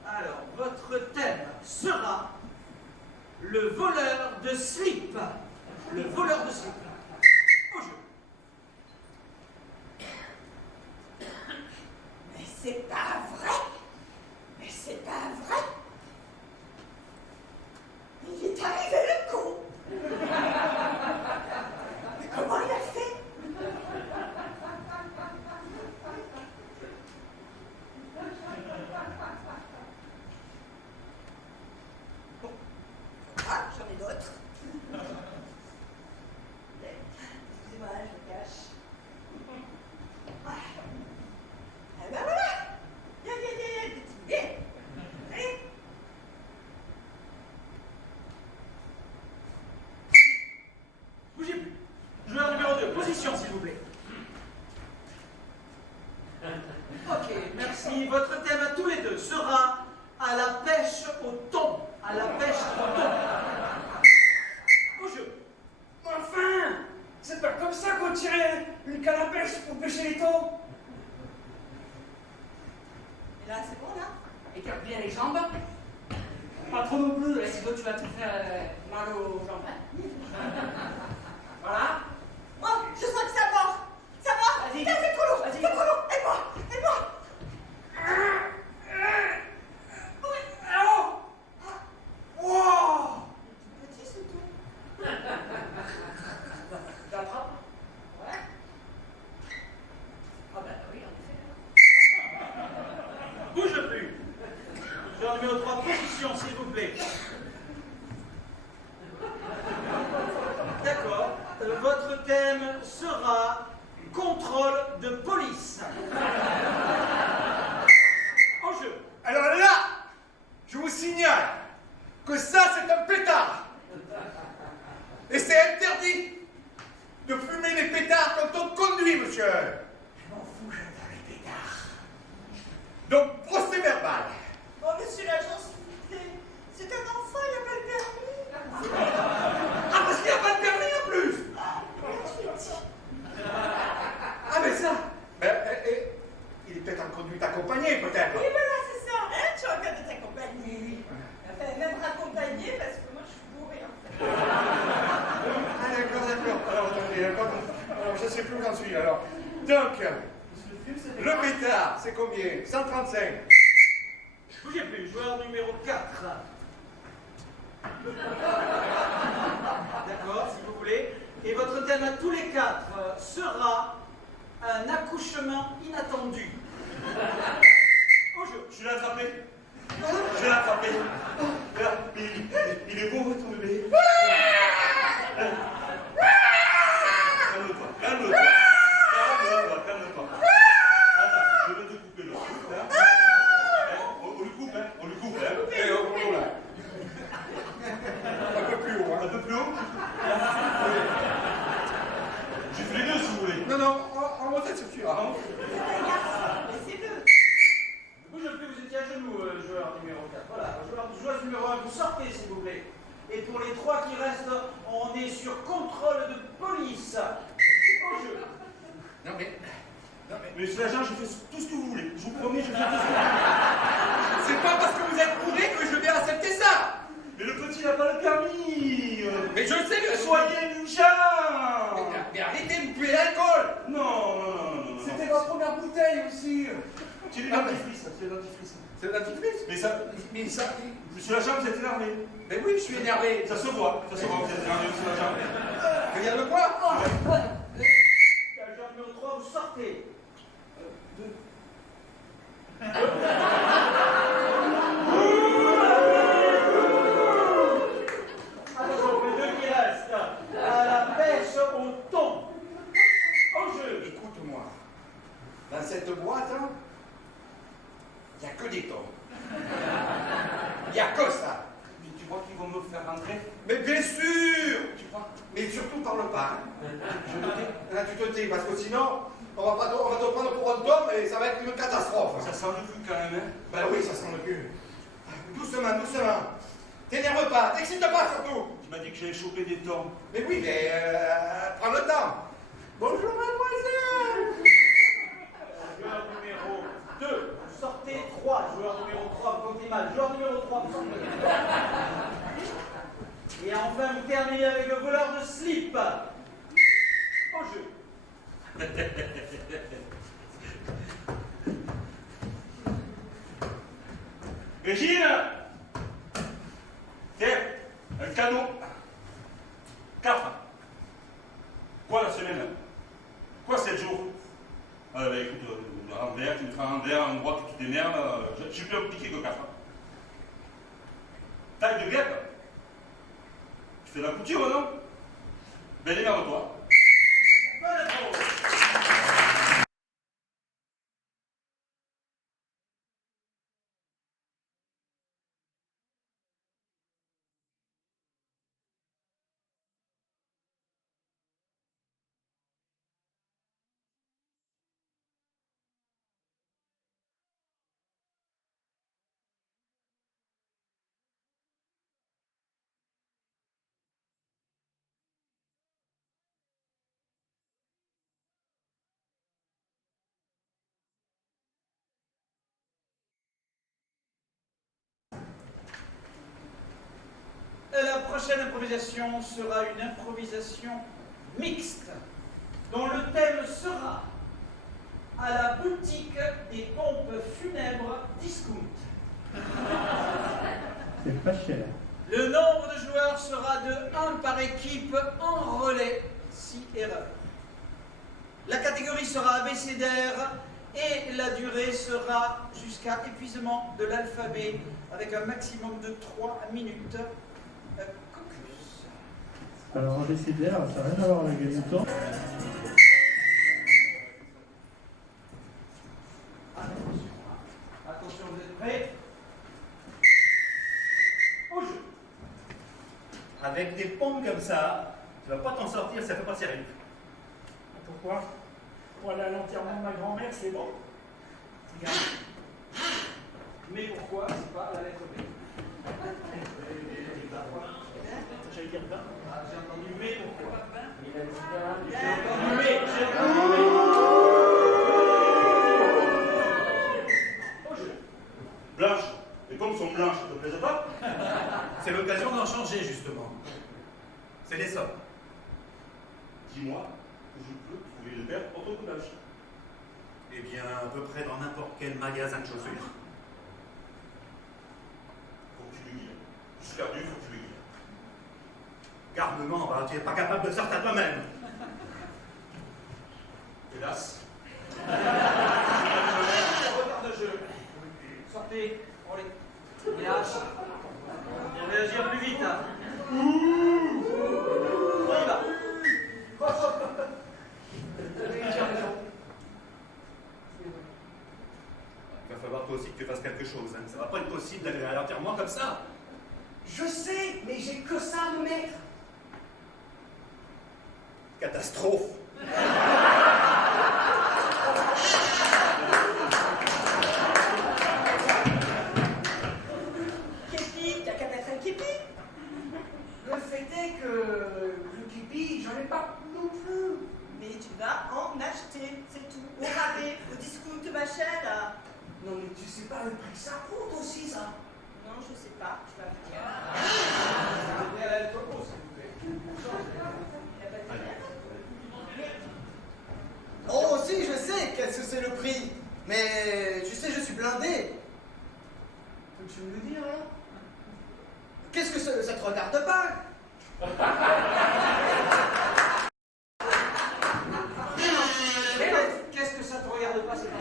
alors, votre thème sera le voleur de slip. Le voleur de slip. Au jeu. Mais c'est pas vrai! Mais c'est pas vrai! Il est arrivé le con! Mais comment il a fait? Bon. Ah, j'en ai d'autres. Excusez-moi, je me cache. Ah. Eh ben voilà! Viens. Allez. Bougez plus. Joueur numéro 2, position s'il vous plaît. Ok, merci. Votre thème à tous les deux sera à la pêche au thon. À la pêche au thon. Au jeu. Enfin, c'est pas comme ça qu'on tirait une canne à pêche pour pêcher les thons. Et là, c'est bon, là? Écarte bien les jambes. Pas trop non plus. Sinon tu vas te faire mal aux jambes. Voilà. Oh, je sens que ça mord! Ça mord! Vas-y. Tiens, c'est trop lourd! Vas-y. C'est trop lourd! Aide-moi! Aide-moi! Wow. Petit ce tout. J'attrape. Ouais. Ah ben oui, en effet. Bouge plus. Joueur numéro 3, position s'il vous plaît. D'accord. Votre thème sera contrôle de police. En jeu. Alors là, je vous signale que ça, c'est un pétard. Et c'est interdit de fumer les pétards quand on conduit, monsieur. Je m'en fous, j'adore les pétards. Donc, procès verbal. Oh, monsieur l'agent, s'il vous plaît. C'est un enfant, il n'a pas le permis. Ah, parce qu'il n'y a pas de permis en plus. Ah, mais ça. Il est peut-être en conduite accompagnée, peut-être. Oui, voilà, c'est ça. Hein, tu as qu'à t'accompagner. Enfin, même raccompagner, parce que moi, je suis bourrée, en fait. Ah, d'accord. Alors, attendez, alors, je ne sais plus où j'en suis, alors. Donc, le pétard, c'est combien? 135. Bougez plus. Joueur numéro 4. D'accord, si vous voulez. Et votre thème à tous les 4 sera un accouchement inattendu. Au jeu. Je l'ai attrapé. Je l'ai attrapé. Là, il est beau votre bébé. Calme-toi, calme-toi. Calme-toi. Attends, je vais te couper le coupe, là. On lui coupe, hein. Et au bout, là. Un peu plus haut, hein. Un peu plus haut. J'ai fait les deux, si vous voulez. Non, en montée, ça suffira. Laissez-le. Bougez plus, vous étiez à genoux, joueur numéro 4. Voilà, joueur numéro 1, vous sortez, s'il vous plaît. Et pour les 3 qui restent, on est sur contrôle de police. Au jeu. Non, mais Mais monsieur l'agent, je fais tout ce que vous voulez. Je vous promets, je fais tout ce que vous voulez. C'est pas parce que vous êtes bourré que je vais accepter ça. Mais le petit n'a pas le permis. Mais je sais que... Soyez Lucien. Mais arrêtez de puer l'alcool. Non. C'était ma première bouteille aussi. C'est du dentifrice, c'est du dentifrice. C'est le dentifrice. Mais ça... Monsieur l'agent, vous êtes énervé. Mais oui, je suis énervé. Ça se voit, vous êtes énervé, monsieur l'agent. Regarde quoi? Agent numéro 3, vous sortez. Attention, les deux qui restent. À la pêche au thon. Au jeu. Écoute-moi. Dans cette boîte, il n'y a que des thons. Il n'y a que ça. Mais tu crois qu'ils vont me faire rentrer? Mais bien sûr. Tu crois? Mais surtout parle pas. Là, tu te tais, parce que sinon, on va te prendre pour un tome et ça va être une catastrophe. Ça sent le cul quand même, hein? Ben oui, ça sent le cul. Doucement. T'énerve pas, t'excite pas surtout. Tu m'as dit que j'allais choper des thons. Mais oui, mais prends le temps. Bonjour, mademoiselle. Joueur numéro 2, vous sortez 3. Joueur numéro 3, vous comptez mal. Joueur numéro 3, vous sortez. Et enfin, vous terminez avec le voleur de slip. Au jeu. Régine! Tiens, un cadeau. 4. Quoi la semaine? Quoi 7 jours? Bah écoute, un verre, tu me feras un verre, un endroit que tu t'énerves. Je suis plus impliqué que 4. Taille de guêpe? Tu fais de la couture, non? Ben énerve-toi. Bonne réponse. La prochaine improvisation sera une improvisation mixte, dont le thème sera à la boutique des pompes funèbres discount. C'est pas cher. Le nombre de joueurs sera de 1 par équipe en relais, si erreur. La catégorie sera abécédaire et la durée sera jusqu'à épuisement de l'alphabet avec un maximum de 3 minutes. Caucus. Alors, abécédaire, ça n'a rien à voir avec les moutons. Attention, vous êtes prêts? Au jeu. Avec des pompes comme ça, tu vas pas t'en sortir, ça fait pas sérieux. Pourquoi? Pour aller à l'enterrement de ma grand-mère, c'est bon. Regarde. Mais pourquoi c'est pas la lettre B? J'allais dire ben. Ah, j'ai entendu mais pourquoi? Il a dit ben. J'ai entendu mais, j'ai entendu mais. Au jeu. Blanche. Les pompes sont blanches, ça te plaise pas? C'est l'occasion d'en changer, justement. C'est les sommes. Dis-moi que je peux trouver une paire autre que blanche. Eh bien, à peu près dans n'importe quel magasin de chaussures. Faut que tu lui guides. Je suis perdu, faut que tu lui guides. Garnement, bah, tu n'es pas capable de sortir toi-même. Hélas. Retard de jeu. Sortez, on les lâche. Et réagir plus vite. Hein. On y va. Il va falloir toi aussi que tu fasses quelque chose. Hein. Ça va pas être possible d'aller à l'enterrement comme ça. Je sais, mais j'ai que ça à me mettre. Catastrophe. Képi, t'as qu'à mettre un képi. Le fait est que le képi, j'en ai pas non plus. Mais tu vas en acheter, c'est tout. Au rabais, au coûte, ma chère? Non, mais tu sais pas le prix que ça coûte aussi, ça. Non, je sais pas, tu vas me dire. Venez à la Topo, s'il vous plaît. Oh, si, je sais qu'est-ce que c'est le prix. Mais tu sais, je suis blindé. Peux-tu me le dire, là? Qu'est-ce que ça te regarde pas? Qu'est-ce que ça te regarde pas, c'est pas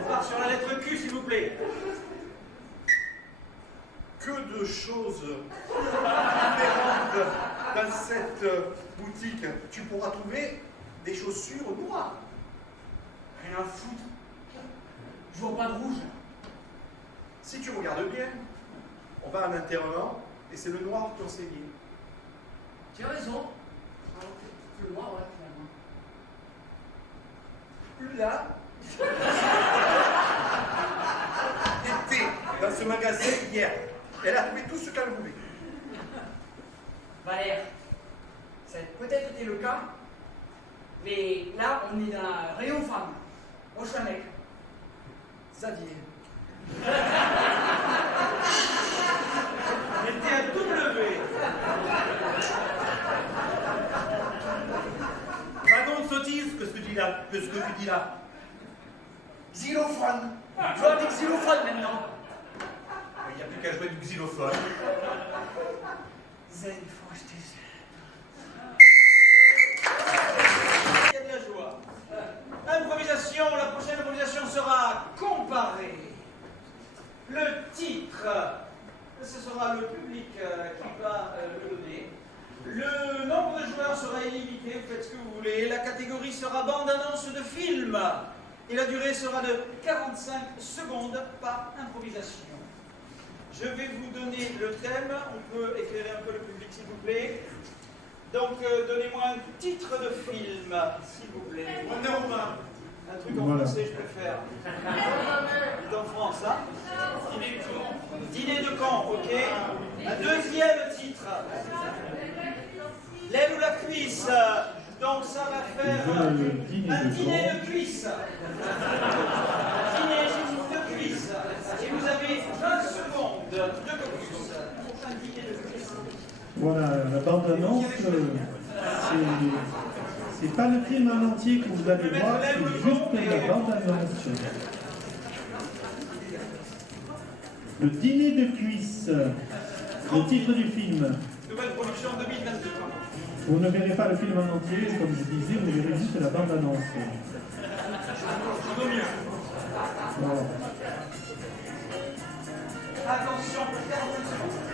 On part sur la lettre Q, s'il vous plaît. Que de choses différentes dans cette boutique. Tu pourras trouver des chaussures noires. Rien à foutre. Je vois pas de rouge. Si tu regardes bien, on va à l'intérieur et c'est le noir qui conseillé. Tu as raison. Le noir, voilà, finalement. Là, était dans ce magasin hier. Elle a trouvé tout ce qu'elle voulait. Valère, ça a peut-être été le cas, mais là, on est dans un rayon femme. Au Chanel. Xavier. Mettez un W. Dragon de sottise, que ce que tu dis là. Xylophone. Je vois des xylophones maintenant. Il n'y a plus qu'à jouer du xylophone. Zen, il faut acheter ça. Il y a de la joie. Improvisation, la prochaine improvisation sera comparée. Le titre, ce sera le public qui va le donner. Le nombre de joueurs sera illimité, vous faites ce que vous voulez. La catégorie sera bande-annonce de film. Et la durée sera de 45 secondes par improvisation. Je vais vous donner le thème. On peut éclairer un peu le public, s'il vous plaît. Donc, donnez-moi un titre de film, s'il vous plaît. Wonder Woman. Un truc en français, je préfère. C'est en France, hein? Dîner de camp, ok? Un deuxième titre. L'aile ou la cuisse. Donc, ça va faire un dîner de cuisse. Dîner de cuisse. Et vous avez 20 secondes de focus pour un dîner de cuisse. Voilà, la bande-annonce, c'est pas le film en entier que vous allez voir, c'est juste la bande-annonce. Le dîner de cuisse, le titre du film. Nouvelle production 2022. Vous ne verrez pas le film en entier, comme je disais, vous verrez juste la bande-annonce. Voilà. Attention, 45 secondes.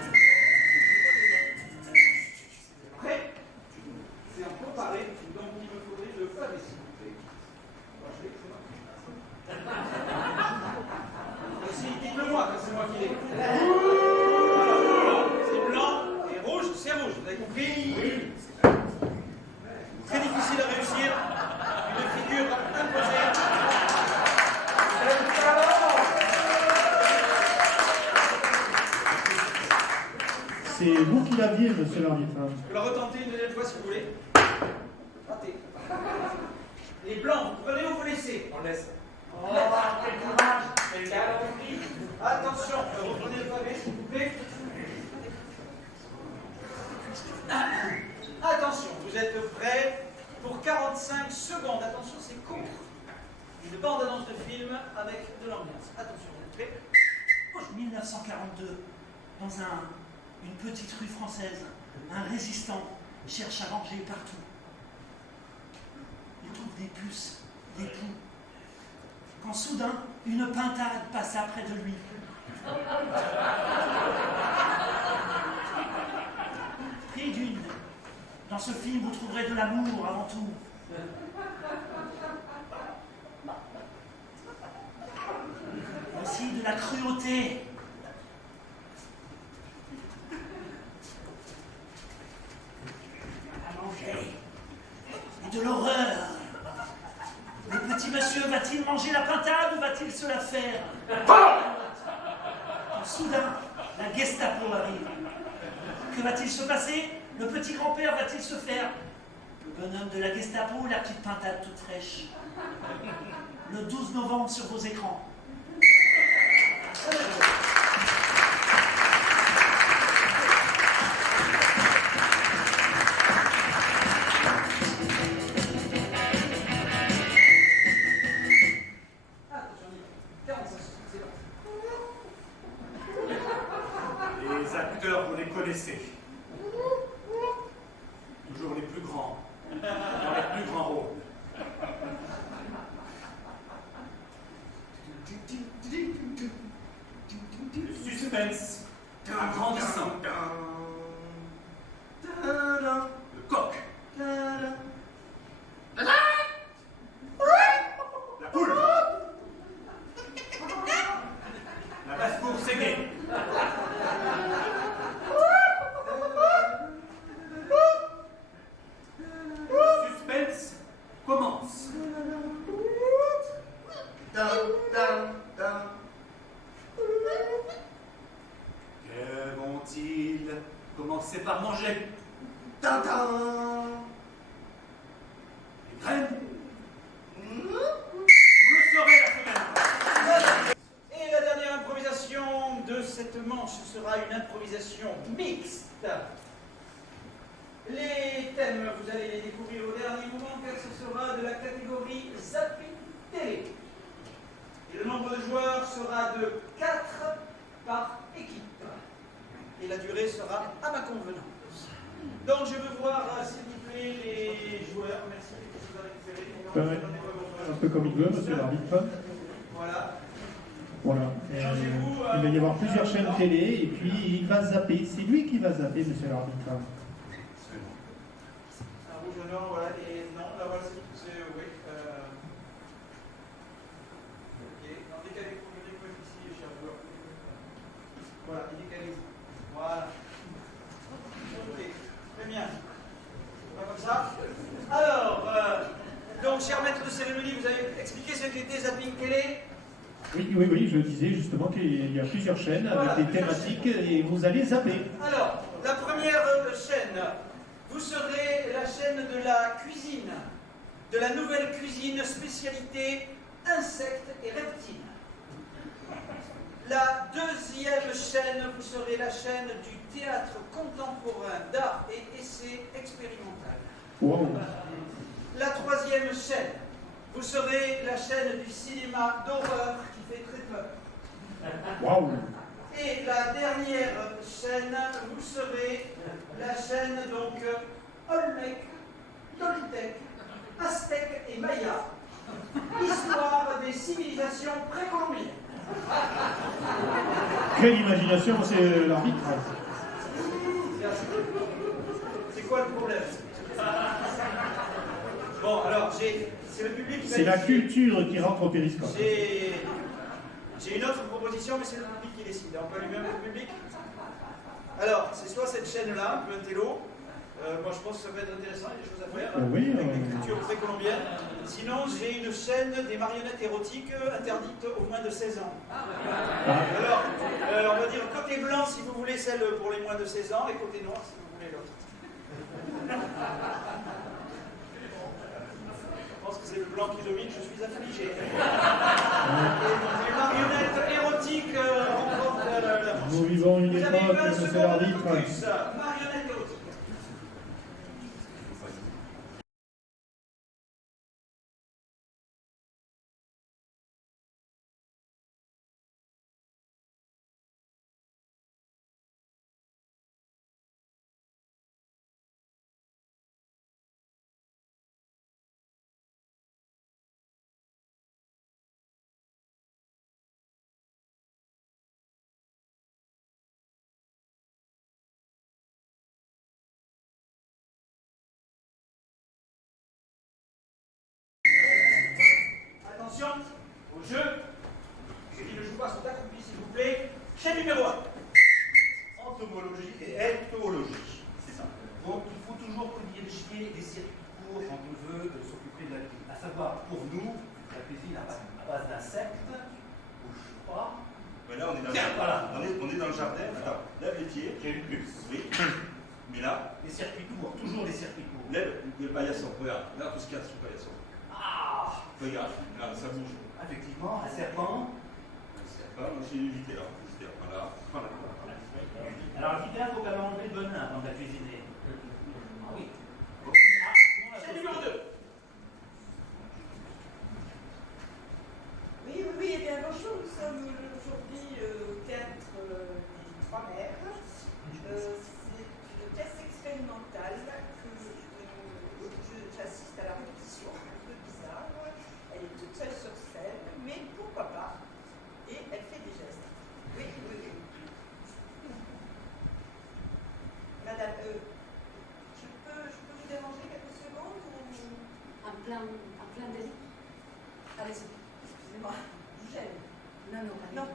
Prêt? C'est un peu pareil, donc il me faudrait le pavé, s'il vous plaît. Dites-le-moi quand c'est moi qui l'ai. C'est blanc et rouge, c'est rouge, vous avez compris? Oui. Très difficile à réussir. Une figure imposée. C'est vous qui l'aviez, monsieur l'arbitre. Je peux la retenter une deuxième fois si vous voulez. Raté. Les blancs, vous prenez ou vous laissez? On laisse. Oh, quel courage! Attention, reprenez le pavé s'il vous plaît. Attention, vous êtes prêts pour 45 secondes. Attention, c'est court. Une bande-annonce de film avec de l'ambiance. Attention, vous êtes prêts? 1942, dans une petite rue française, un résistant cherche à manger partout. Il trouve des puces, des poux. Quand soudain, une pintade passa près de lui. Pris d'une. Dans ce film, vous trouverez de l'amour avant tout. Aussi de la cruauté. À manger. Et de l'horreur. Le petit monsieur va-t-il manger la pintade ou va-t-il se la faire? Soudain, la Gestapo arrive. Que va-t-il se passer? Le petit grand-père va-t-il se faire Le bonhomme de la Gestapo ou la petite pintade toute fraîche? Le 12 novembre sur vos écrans. Les acteurs, vous les connaissez. Toujours les plus grands, dans les plus grands rôles. Le suspense agrandissant. Le coq. La poule. La basse-cour séguée. Le suspense commence. Que vont-ils commencer par manger? Les graines? Vous le saurez la semaine. Et la dernière improvisation de cette manche sera une improvisation mixte. Les thèmes, vous allez les découvrir au dernier moment car ce sera de la catégorie Zapping Télé. Et le nombre de joueurs sera de 4 par équipe. Et la durée sera à ma convenance. Donc je veux voir, s'il vous plaît, les joueurs. Merci de vous avoir récupéré. Un peu comme il veut, monsieur l'arbitre. Voilà. Voilà. Il va y avoir plusieurs chaînes télé et puis il va zapper. C'est lui qui va zapper, monsieur l'arbitre. Un rouge, un or, voilà. Et non, là, voilà, c'est oui. Ok. Non, décalez-vous ici, cher joueur. Voilà, décalez-vous. Voilà. Ok. Très bien. Pas comme ça. Alors, donc, cher maître de cérémonie, vous avez expliqué ce qu'était Zapping Télé. Oui, je disais justement qu'il y a plusieurs chaînes avec des thématiques et vous allez zapper. Alors, la première chaîne, vous serez la chaîne de la cuisine, de la nouvelle cuisine spécialité insectes et reptiles. La deuxième chaîne, vous serez la chaîne du théâtre contemporain d'art et essai expérimental. Wow. La troisième chaîne, vous serez la chaîne du cinéma d'horreur qui fait très peur. Wow. Et la dernière chaîne, vous serez la chaîne donc Olmec, Toltec, Aztèque et Maya, histoire des civilisations précolombiennes. Quelle imagination, monsieur l'arbitre. C'est quoi le problème? Bon, alors, c'est le public qui va C'est la décider. culture qui rentre au périscope. J'ai une autre proposition, mais c'est le public qui décide. On peut allumer un peu le public. Alors, c'est soit cette chaîne-là, un peu intello. Moi, je pense que ça peut être intéressant, il y a des choses à faire Oui, avec les cultures précolombiennes. Sinon, j'ai une chaîne des marionnettes érotiques interdites aux moins de 16 ans. Alors, on va dire côté blanc si vous voulez celle pour les moins de 16 ans et côté noir si vous voulez l'autre. Je pense que c'est le blanc qui domine, je suis affligé. Les marionnettes érotiques remportent la manche. Nous vivons une Vous avez époque, 20 monsieur secondes de l'arbitre. focus. Marionnettes érotiques. Attention au jeu. Ceux qui ne jouent pas sont accroupis, s'il vous plaît. Chaîne numéro 1. Entomologie et ethologie. C'est ça. Donc il faut toujours privilégier des circuits courts quand on veut s'occuper de la cuisine. À savoir, pour nous, la cuisine à base d'insectes, bouge pas. Mais là, on est dans, Tiens, voilà. on est dans le jardin. Attends, lève les pieds. J'ai une pulse. Oui. Mais là, Les circuits courts, toujours les circuits courts. Le paillasson, regarde, tout ce qu'il y a sous le paillasson. Ah! Regarde, ça bouge. Effectivement, un serpent. Un serpent, j'ai évité là. Voilà. Alors, le vitaire, il faut quand même enlever le venin avant de la cuisiner. Ah oui. Chaîne numéro 2. Oui, eh bien bonjour, nous sommes aujourd'hui au théâtre des Trois Mers. C'est une pièce expérimentale que j'assiste à la répétition, un peu bizarre. Elle est toute seule sur scène, mais pourquoi pas. Et elle fait des gestes. Oui. Madame, je peux vous déranger quelques secondes ou... En plein délit. Allez-y. Excusez-moi, je vous gêne. Non, Non.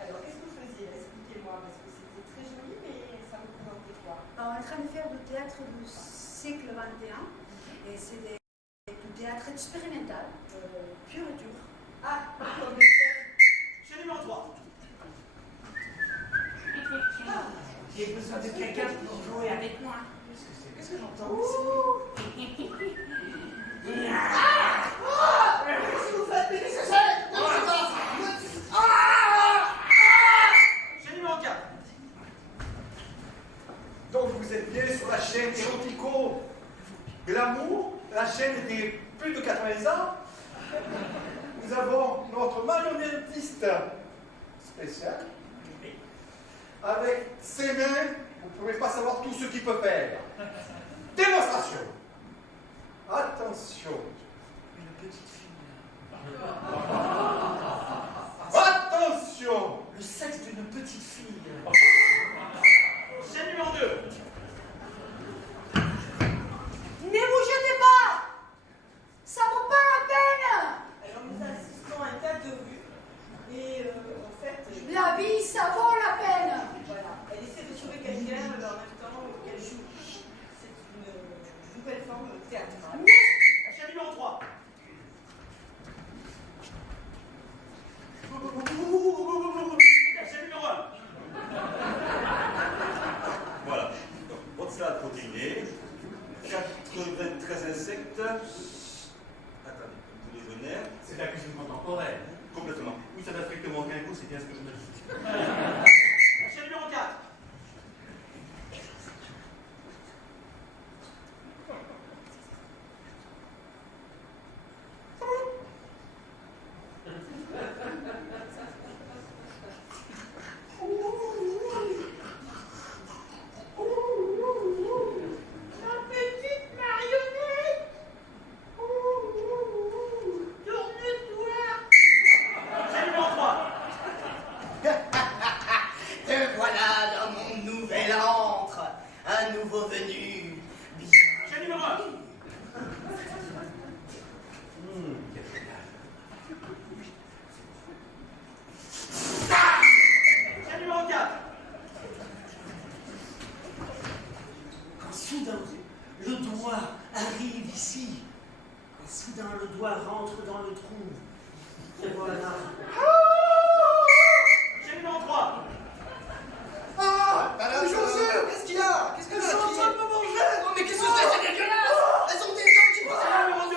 Alors, qu'est-ce que vous faisiez? Expliquez-moi, parce que c'était très joli, mais ça représentait quoi? On est en train de faire du théâtre du siècle XXI, et c'est du théâtre expérimental, pur et dur. Ah, comme Chaîne numéro 3. J'ai besoin de quelqu'un pour jouer avec moi. Qu'est-ce que j'entends? Qu'est-ce que vous faites? Mais qu'est-ce que c'est? Chaîne numéro 4. Donc vous êtes bien sur la chaîne Érotico Glamour, la chaîne des plus de 80 ans. Nous avons notre marionnettiste spécial. Avec ses mains, vous ne pouvez pas savoir tout ce qu'il peut faire. Démonstration. Attention. Une petite fille. Attention. Le sexe d'une petite fille. Chaîne numéro 2. Ne vous jetez pas! Ça vaut pas la peine! Alors, nous assistons à un théâtre de rue, et en fait... La vie, ça vaut la peine! Voilà, elle essaie de sauver quelqu'un, mais en même temps, qu'elle joue. C'est une nouvelle forme théâtrale. Chaîne numéro 3. Chaîne numéro 1. Voilà. Donc, votre salade protéinée, 93 insectes. Attendez, vous déjeuner. C'est de la cuisine contemporaine. Complètement. Oui, ça n'a strictement aucun goût, c'est bien ce que je me dis. Chaîne numéro 4. Chaîne numéro 3. Te voilà dans mon nouvel antre, un nouveau venu. Chaîne numéro 1. Chaîne numéro 4. Quand soudain, le doigt arrive ici. Quand soudain, le doigt rentre dans le trou. Et voilà. Chaîne numéro 3. Ah! Madame Joseph, qu'est-ce qu'il y a? Qu'est-ce que Ils c'est? sont en train de me manger. Oh, mais qu'est-ce que c'est? C'est dégueulasse! Elles ont des dents qui passent! Chaîne numéro 2.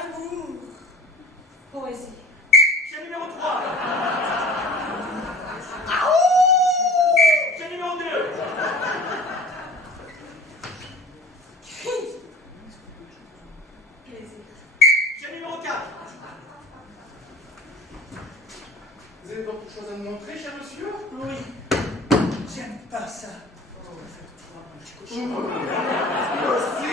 Amour, poésie. Chaîne numéro 3. Chaîne numéro 2. Plaisir. Chaîne numéro 4. Vous avez d'autres choses à nous montrer, cher monsieur? Oui. J'aime pas ça. Oh, faites-toi, mon petit cochon. Merci.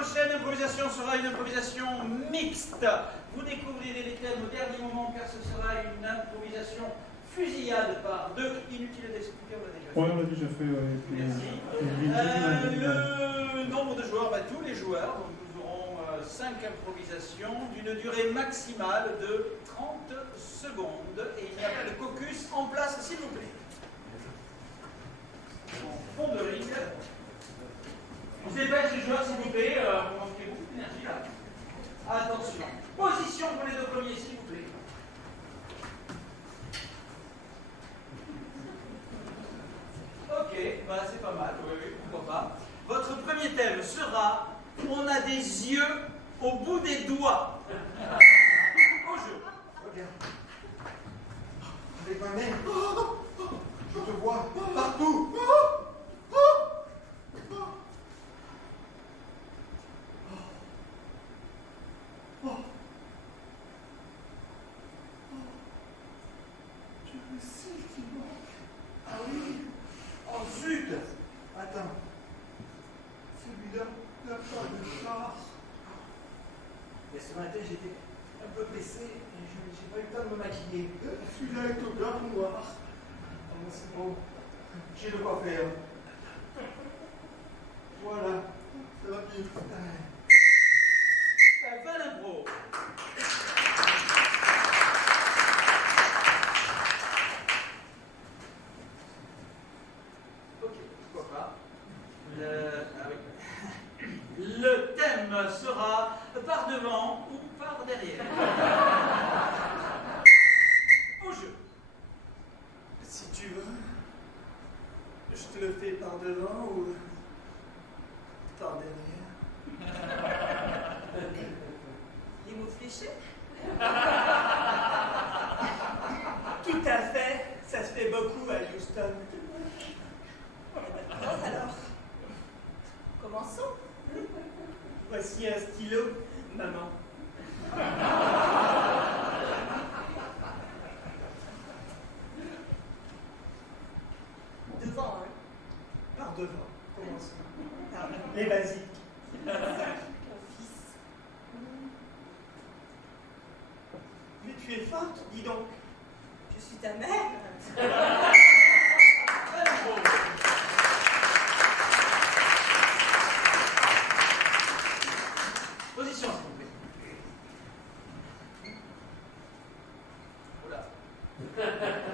prochaine improvisation sera une improvisation mixte. Vous découvrirez les thèmes au dernier moment car ce sera une improvisation fusillade par deux. Inutile d'expliquer, on l'a déjà fait. Ouais, on l'a déjà fait. Le nombre de joueurs, tous les joueurs. Donc nous aurons 5 improvisations d'une durée maximale de 30 secondes. Et il n'y a pas de caucus en place, s'il vous plaît. En fond de ring. On se dépêche les joueurs, s'il vous plaît. Vous manquez beaucoup d'énergie là. Attention. Position pour les deux premiers, s'il vous plaît. Ok, c'est pas mal, oui, pourquoi pas. Votre premier thème sera « On a des yeux au bout des doigts ». Au jeu. Regarde. Avec ma main, je te vois partout. Je le sais qu'il manque. Ah oui. Oh zut! Attends. Celui-là n'a pas de char. Mais ce matin, j'étais un peu blessé et je n'ai pas eu le temps de me maquiller. Celui-là est au blanc noir. Oh, c'est bon. J'ai de quoi faire. Voilà. Ça va bien. Fin d'impro. Ok, pourquoi pas. Le thème sera par devant ou par derrière. Au jeu. Si tu veux, je te le fais par devant ou par derrière. Les mots fléchés? Tout à fait, ça se fait beaucoup à Houston. D'accord, alors. Commençons. Voici un stylo, maman. Devant, hein. Par devant, commençons. Par devant. Les basiques. Mon fils. Mais tu es forte, dis donc. Je suis ta mère. Position, s'il vous plaît. Voilà.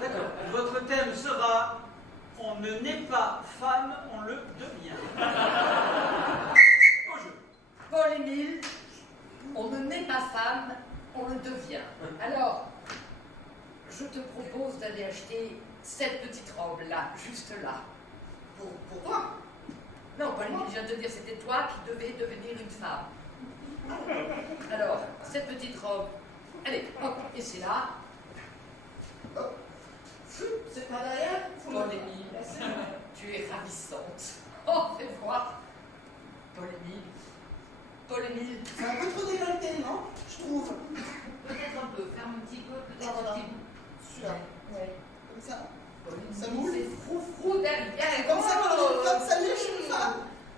D'accord. Votre thème sera « On ne naît pas femme, on le devient ». Au jeu. Paul-Émile, on ne naît pas femme, on le devient. Alors, je te propose d'aller acheter cette petite robe-là, juste là. Pour toi? Non, Paul-Émile, je viens de te dire, c'était toi qui devais devenir une femme. Alors, cette petite robe, allez, hop, et c'est là. C'est pas derrière? Paul-Émile, tu es ravissante. Oh, fais voir. Paul-Émile. Paul-Émile. C'est un peu trop décolleté, non? Je trouve. Peut-être un peu, ferme un petit peu, peut-être Voilà. un petit peu. Celui-là. Ouais. Comme ça. Paul-Émile, Ça moule? c'est frou-frou derrière. C'est comme ça qu'on est une femme, ça y est, je suis une femme.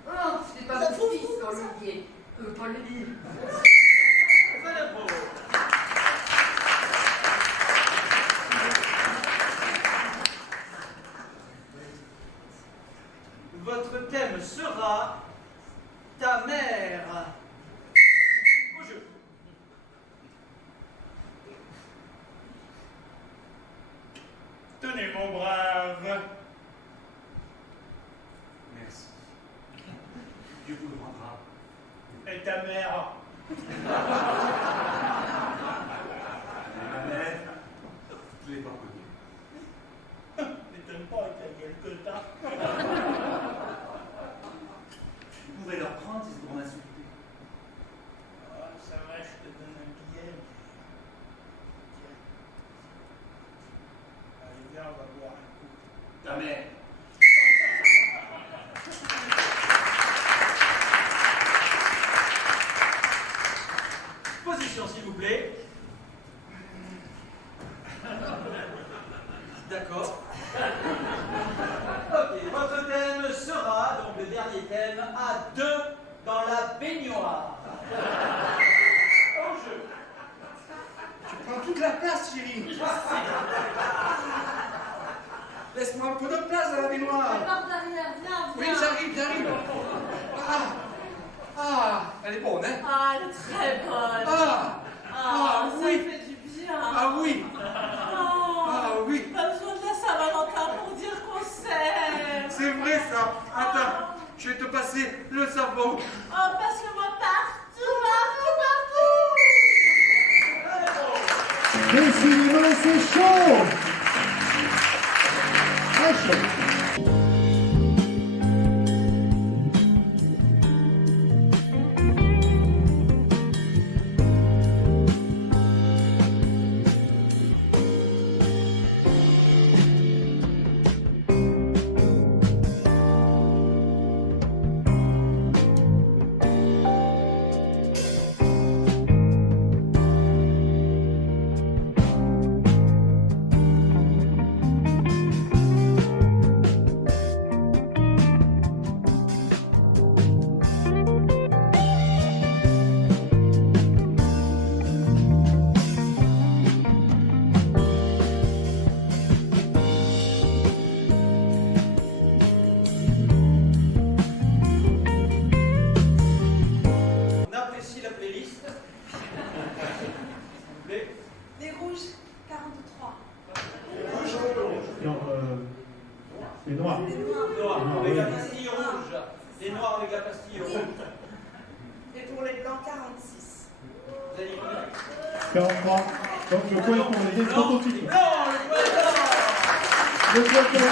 Oh, c'est pas Ça mon fout, fils, fout, ça. Olivier. Paul-Émile. Fin d'impro. Votre thème sera ta mère. Au jeu. Tenez, mon brave. Merci. Dieu vous le rendra. Et ta mère? Ma mère, je ne l'ai pas connue. M'étonne pas avec la gueule que t'as. Vous pouvez leur prendre si c'est pour m'insulter. Ah, ça va, je te donne un billet. Tiens. Allez, viens, on va boire un coup. Ta mère. Position, s'il vous plaît. D'accord. Ok, votre thème sera, donc le dernier thème, à deux dans la baignoire. Au jeu. Tu prends toute la place, chérie. Laisse-moi un peu de place dans la baignoire. Porte derrière, viens. Oui, j'arrive. Elle est bonne, hein? Ah, elle est très bonne. Ça oui. fait du bien. Ah oui. Oui. Pas besoin de la Saint-Valentin pour dire qu'on s'aime. C'est vrai ça. Attends, je vais te passer le savon. Oh, passe-le-moi partout. Décidément, c'est chaud. Très chaud. On apprécie la playlist. S'il vous plaît. Les rouges, 43. Alors, les noirs. Noirs avec la pastille rouge. Les noirs avec la pastille rouge. Et pour les blancs, 46. Vous avez dit combien? 43. Donc le point pour les prototypes. Non, le Le point pour les...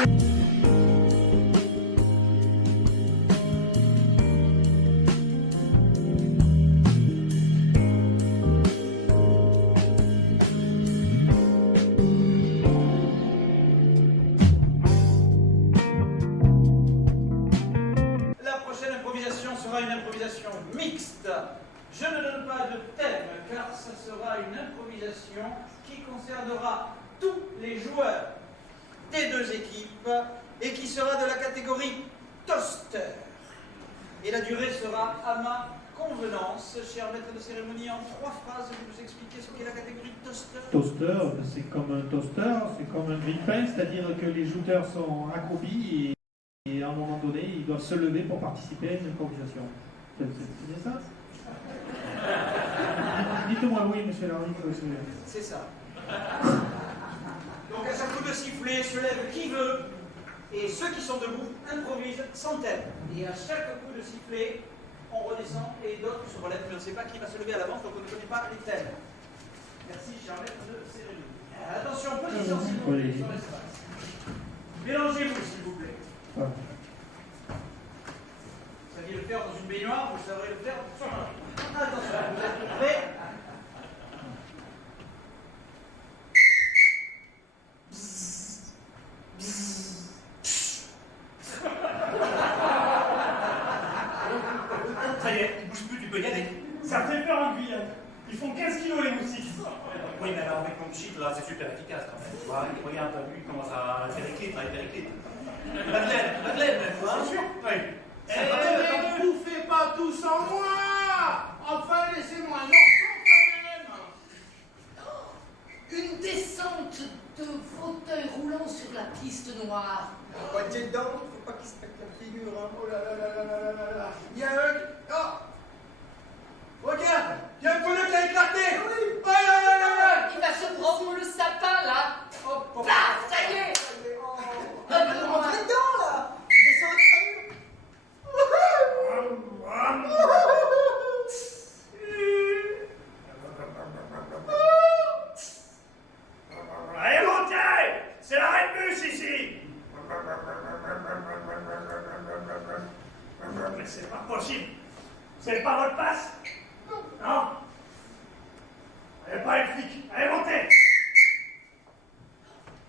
La prochaine improvisation sera une improvisation mixte. Je ne donne pas de thème car ce sera une improvisation qui concernera tous les joueurs des deux équipes et qui sera de la catégorie toaster. Et la durée sera à ma convenance. Cher maître de cérémonie, en 3 phrases, vous nous expliquez ce qu'est la catégorie toaster. Toaster, c'est comme un toaster, c'est comme un grille-pain, c'est-à-dire que les shooters sont accroupis et à un moment donné, ils doivent se lever pour participer à une improvisation. C'est bien ça? Dites-moi oui, monsieur l'arbitre. C'est ça. Donc à chaque coup de sifflet, se lève qui veut, et ceux qui sont debout improvisent sans thème. Et à chaque coup de sifflet, on redescend et d'autres se relèvent, mais on ne sait pas qui va se lever à l'avance, donc on ne connaît pas les thèmes. Merci, cher maître de cérémonie. Attention, position s'il vous plaît sur l'espace. Mélangez-vous s'il vous plaît. Ah. Vous saviez le faire dans une baignoire, vous saurez le faire sur un. Attention, vous êtes prêts? Ça y est, il bouge plus, tu peux y aller. Ça fait peur en Guyane. Ils font 15 kilos les moustiques. Oui, mais alors avec mon cheat là, c'est super efficace quand même. Tu vois, regarde, t'as vu, il commence à périclite, là, il périclite. Madeleine, même, hein? C'est sûr? Oui. Mais ne bouffez pas tous en moi! Enfin, laissez-moi un morceau quand même! Une descente de fauteuil roulant sur la piste noire. Boîtier dedans, faut pas qu'il se pète la figure, hein. Oh là là là là là là là. Il y a un... Oh! Regarde! Il y a un pneu qui a éclaté! Oui! Oh là là là là! Il va se prendre le sapin là. Oh, Paf, ça y est. Rentrez dedans, là! Descends la figure! Allez, montez! C'est la rébus ici! Mais c'est pas possible! C'est pas votre passe? Non? Allez, pas les flics! Allez, montez!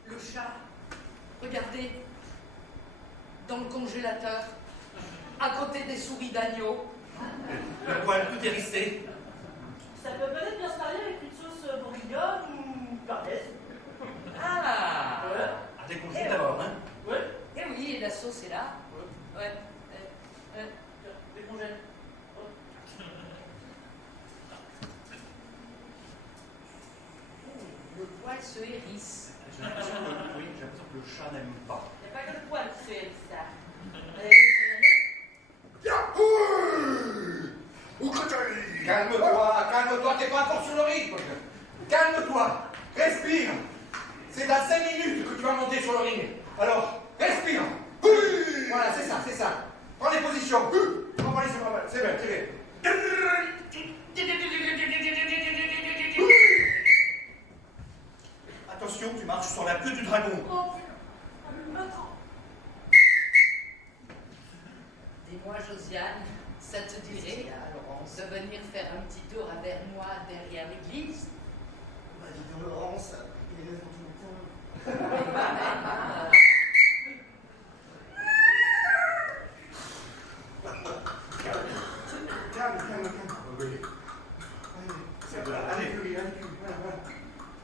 Le chat, regardez, dans le congélateur, à côté des souris d'agneau. Le poil tout hérissé. Ça peut peut-être bien se marier avec une sauce bourguignonne ou carnaise. Ah À décongeler d'abord, hein? Ouais. Eh oui, la sauce est là. Ouais. Tiens, décongèle. Hop. se hérisse. J'ai l'impression que, oui, j'ai l'impression que le chat n'aime pas. Il n'y a pas que le poil qui se hérisse, ça. Calme-toi, t'es pas encore sur le rythme. Calme-toi, respire. C'est dans 5 minutes que tu vas monter sur le ring. Alors, respire. Voilà, c'est ça. Prends les positions. Prends les positions, c'est bien, c'est bien. Attention, tu marches sur la queue du dragon. Dis-moi, Josiane, ça te dirait de venir faire un petit tour avec moi derrière l'église? Bah, dis donc, Laurence, il est 9 h du matin. Calme. Allez, voilà.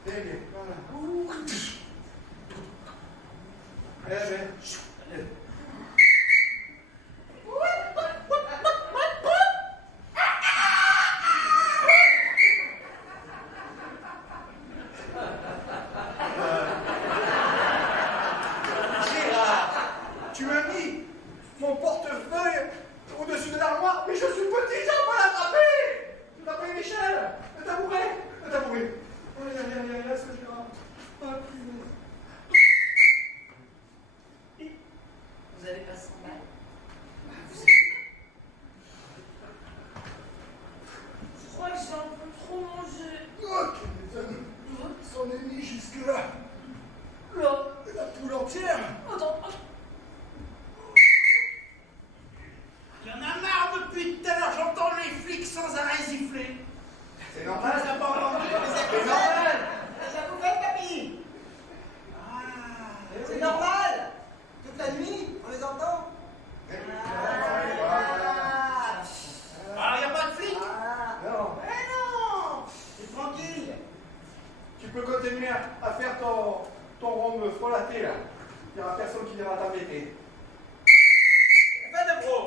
Très bien, voilà. Allez. Tu m'as mis mon portefeuille au-dessus de l'armoire, mais je suis petit, j'ai pas l'attraper. Tu t'as pris Michel, le tabouret. Allez, laisse le Gérard. Vous avez pas 100 balles? Je crois que j'ai un peu trop mangé. Oh, quel m'étonne. Ils s'en est mis jusque-là. Là. La poule entière. Attends. Il y en a marre depuis tout à l'heure, j'entends les flics sans arrêt siffler. C'est normal, t'as pas entendu, c'est normal. Ça vous fait, papy? C'est normal. Toute la nuit, on les entend. Alors, il n'y a pas de flics? Non. Mais non. C'est tranquille. Tu peux continuer à faire ton rhum frelaté là. Il n'y aura personne qui viendra t'embêter. Pas de pro.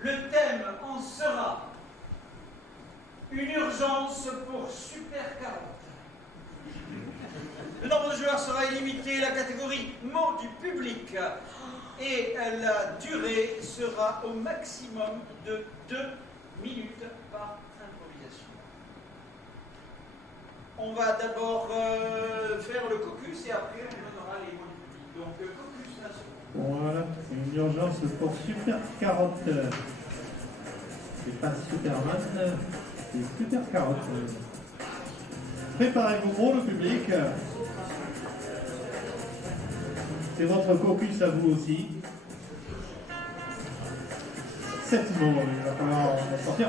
Le thème en sera une urgence pour Super 40. Le nombre de joueurs sera illimité, la catégorie mots du public et la durée sera au maximum de 2 minutes par improvisation. On va d'abord faire le caucus et après on donnera les mots du public. Donc caucus nation. Voilà, c'est une urgence pour Super 40. C'est pas Superman, c'est Super 40. Préparez vos mots, le public. C'est votre caucus à vous aussi. 7 mots, il va falloir en sortir.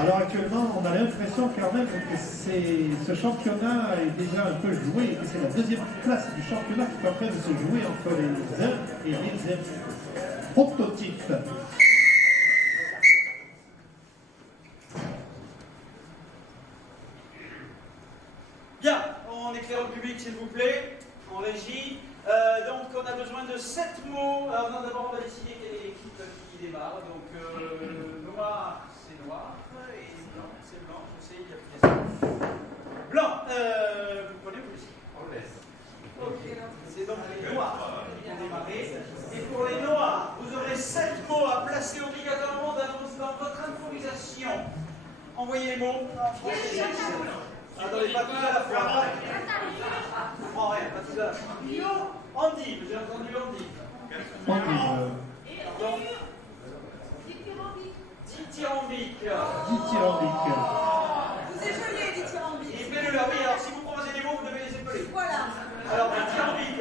Alors actuellement, on a l'impression quand même que ce championnat est déjà un peu joué et que c'est la deuxième place du championnat qui est en train de se jouer entre les uns et les autres. Prototype. Bien, on éclaire le public s'il vous plaît, en régie. Donc on a besoin de 7 mots. Alors non, d'abord on va décider quelle est l'équipe qui démarre. Donc noir, c'est noir, et blanc, c'est blanc. Je sais, il y a plus de blanc, vous prenez ou ici? On le laisse. Ok, c'est donc les noirs qui vont démarrer. Et pour les noirs, vous aurez 7 mots à placer obligatoirement dans votre improvisation. Envoyez les mots. Attendez, pas tous à la fois. Je ne comprends rien, pas tous à la fois. Andy, j'ai entendu Andy. Pardon. Dithyrambique. Dithyrambique. Vous épelez, dithyrambique. Épelez-le, oui, alors si vous proposez des mots, vous devez les épeler. Voilà. Alors, dithyrambique,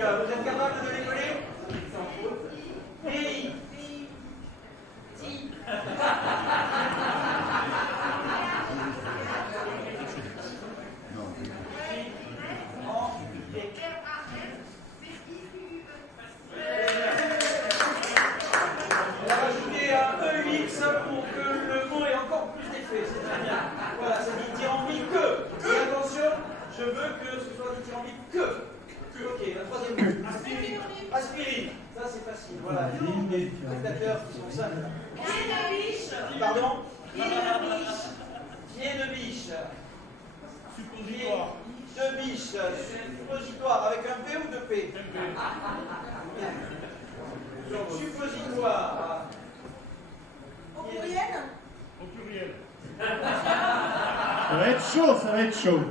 veux que ce soit dithyrambique que. Ok, la troisième mot. Aspirine. Aspirine. Ça, c'est facile. Voilà. Les spectateurs qui sont simples. Pied de biche. Pardon? Pied de biche. Pied de biche. Suppositoire. De biche. Suppositoire. Avec un P ou deux P? Donc, suppositoire. Au pluriel. Au pluriel. Ça va être chaud, ça va être chaud.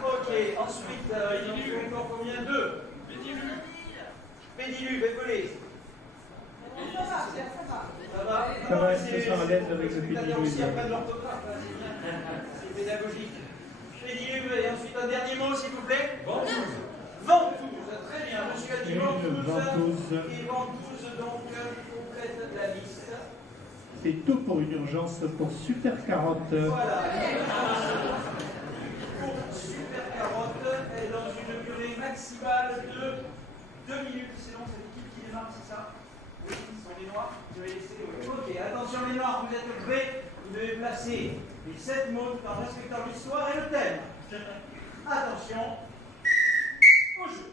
Ok, ensuite, il en faut encore combien? Deux. Pédiluve, épelé. Ça va. Ça va? Ça va, ils se sont à l'aise avec le spectateurs aussi pédiluve. apprennent l'orthographe, hein, c'est bien. C'est pédagogique. Pédiluve, et ensuite un dernier mot, s'il vous plaît. Ventouse. Ventouse, très bien. Monsieur a dit Une ventouse. ventouse. Et ventouse, donc, complète la liste. C'est tout pour une urgence pour Super Carotte. Voilà. Pour Super Carotte, elle est dans une durée maximale de 2 minutes. C'est donc cette équipe qui démarre, c'est ça? Oui, ce sont les noirs. Je vais laisser. Oui. Ok, attention les noirs, vous êtes prêts? Vous devez placer les 7 mots tout en respectant l'histoire et le thème. Attention. Au jeu.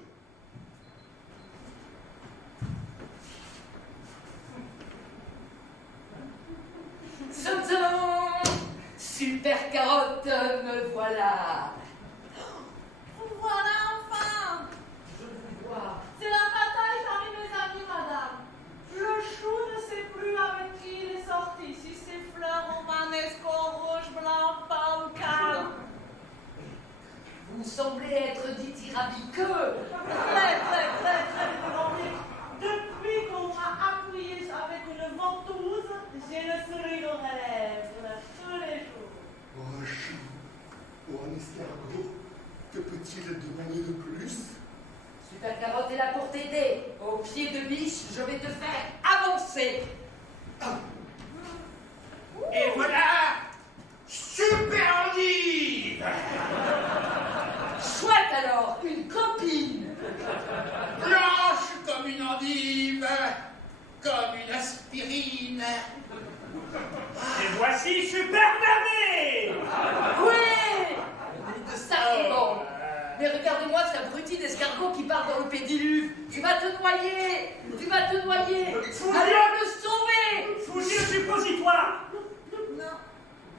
Super Carotte, me voilà. Voilà enfin. Je vous vois. C'est la bataille parmi mes amis, madame. Le chou ne sait plus avec qui il est sorti. Si c'est fleurs romanesques, rouge, blanc, pomme, calme. Vous semblez être dithyrambiqueux. Très dithyrambique. Depuis qu'on m'a appuyé avec une ventouse, j'ai le sourire aux lèvres tous les jours. Oh, un chou ou un escargot, que peut-il demander de plus? Super Carotte est là pour t'aider. Au pied de biche, je vais te faire avancer. Et voilà, Super Endive. Chouette alors, une copine. Blanche comme une endive, comme une aspirine. Et voici Super Navet. Oui. Ça c'est bon. Mais regarde-moi cet abruti d'escargot qui part dans le pédiluve. Tu vas te noyer. Tu vas te noyer. Allons le sauver. Fouillez le suppositoire. Non.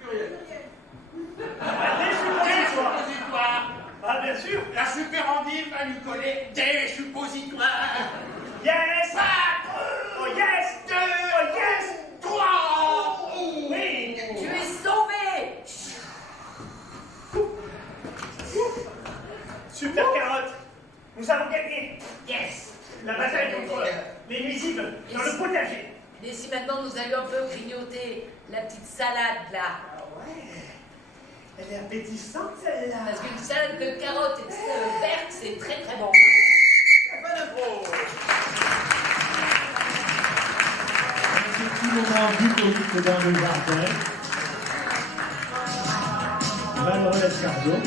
Pluriel. Des suppositoires. Ah, bien sûr. La Super Endive va lui coller des suppositoires. Yes. Oh yes. 2, Oh yes. 3. Oui. Tu es sauvé. Super Carotte, nous avons gagné. Yes. La bataille contre les nuisibles dans le potager. Mais si maintenant nous allions un peu grignoter la petite salade là. Ah ouais. Elle est appétissante celle-là. Parce qu'une salade de carottes vertes, c'est très très bon. Pas d'impro. Un petit moment bucolique dans le jardin. Malheureux escargot.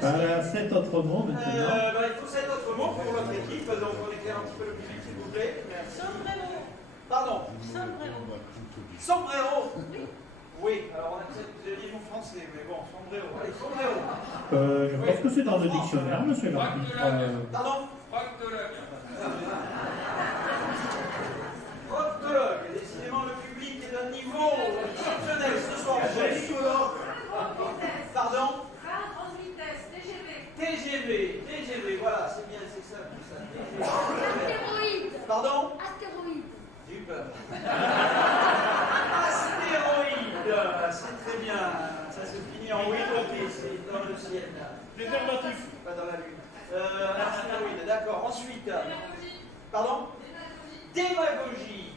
Voilà, 7 autres mots maintenant. Il faut 7 autres mots pour notre équipe, donc on éclaire un petit peu le public, s'il vous plaît. Merci. Sombrero. Pardon. Sombrero. Sombrero. Oui, alors on accepte les mots français, mais bon, sombrero. Allez, sombrero. Je pense que c'est dans le dictionnaire, monsieur l'arbitre. Pardon? Proctologue. Décidément, le public est d'un niveau exceptionnel ce soir. Pardon? TGV, voilà, c'est bien, c'est ça, tout ça. Astéroïde. Pardon? Astéroïde. J'ai eu peur. Astéroïde, c'est très bien. Ça se finit en oui, ok, c'est dans le ciel. Préservatif. Pas dans la lune. Astéroïde, d'accord. Ensuite. Pardon? Démagogie.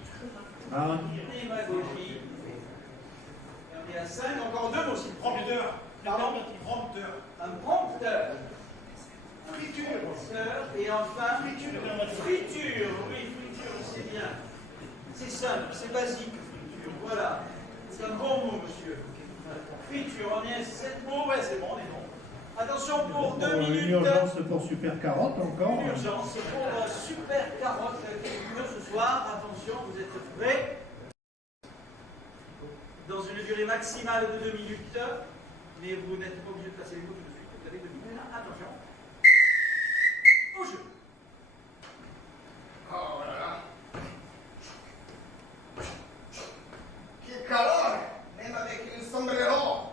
Ah. Démagogie. Et on est à 5, encore 2 mots aussi. Prompteur. Pardon? Prompteur. Un prompteur. Friture. Et enfin, friture. Friture, oui, friture, c'est bien. C'est simple, c'est basique, friture. Voilà. C'est un bon mot, monsieur. Friture, on est à 7 mots, ouais, c'est bon, on est bon. Attention pour 2 minutes. Une urgence pour Super Carotte encore. Une urgence pour Super Carotte qui est ce soir. Attention, vous êtes prêts? dans une durée maximale de 2 minutes, mais vous n'êtes pas obligé de passer les mots tout de suite, vous avez 2 minutes. Attention. Au jeu. Oh là là. Quel calor! Même avec une sombrero,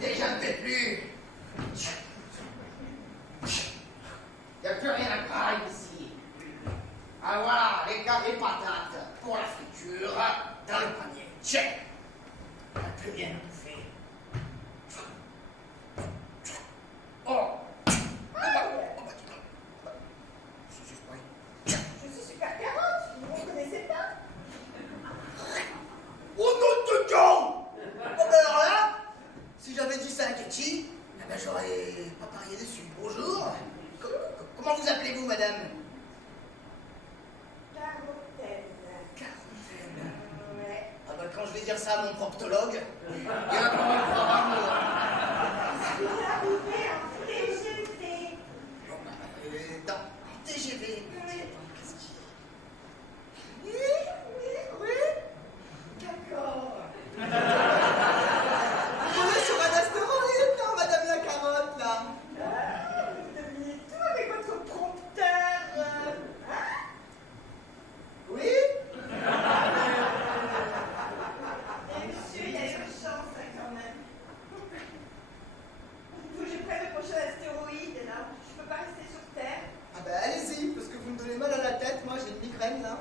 déjà ne fait plus. Il n'y a plus rien à pareil ici. Ah voilà, les patates pour la friture dans le panier. Check. Il n'y a plus rien à bouffer. Oh! Je suis super carotte, vous ne connaissez pas? Oh nom de Dieu! Oh ben alors là, si j'avais dit ça à Ketchy, eh ben j'aurais pas parié dessus. Bonjour. Comment vous appelez-vous, madame? Carottène. Carottène. Ouais. Ah ben quand je vais dire ça à mon proctologue, il va quand même croire à moi. Vous arrivez en TGV. Bon ben, dans TGV. Qu'est-ce qui... Oui. D'accord. On est sur un astéroïde, non, madame la carotte, là. Vous devinez tout avec votre prompteur. Hein? Oui? Eh, monsieur, il y a urgence là, quand même. Il faut que je prenne le prochain astéroïde, là. Je peux pas rester sur Terre. Ah ben allez-y, parce que vous me donnez mal à la tête, moi j'ai une migraine, là.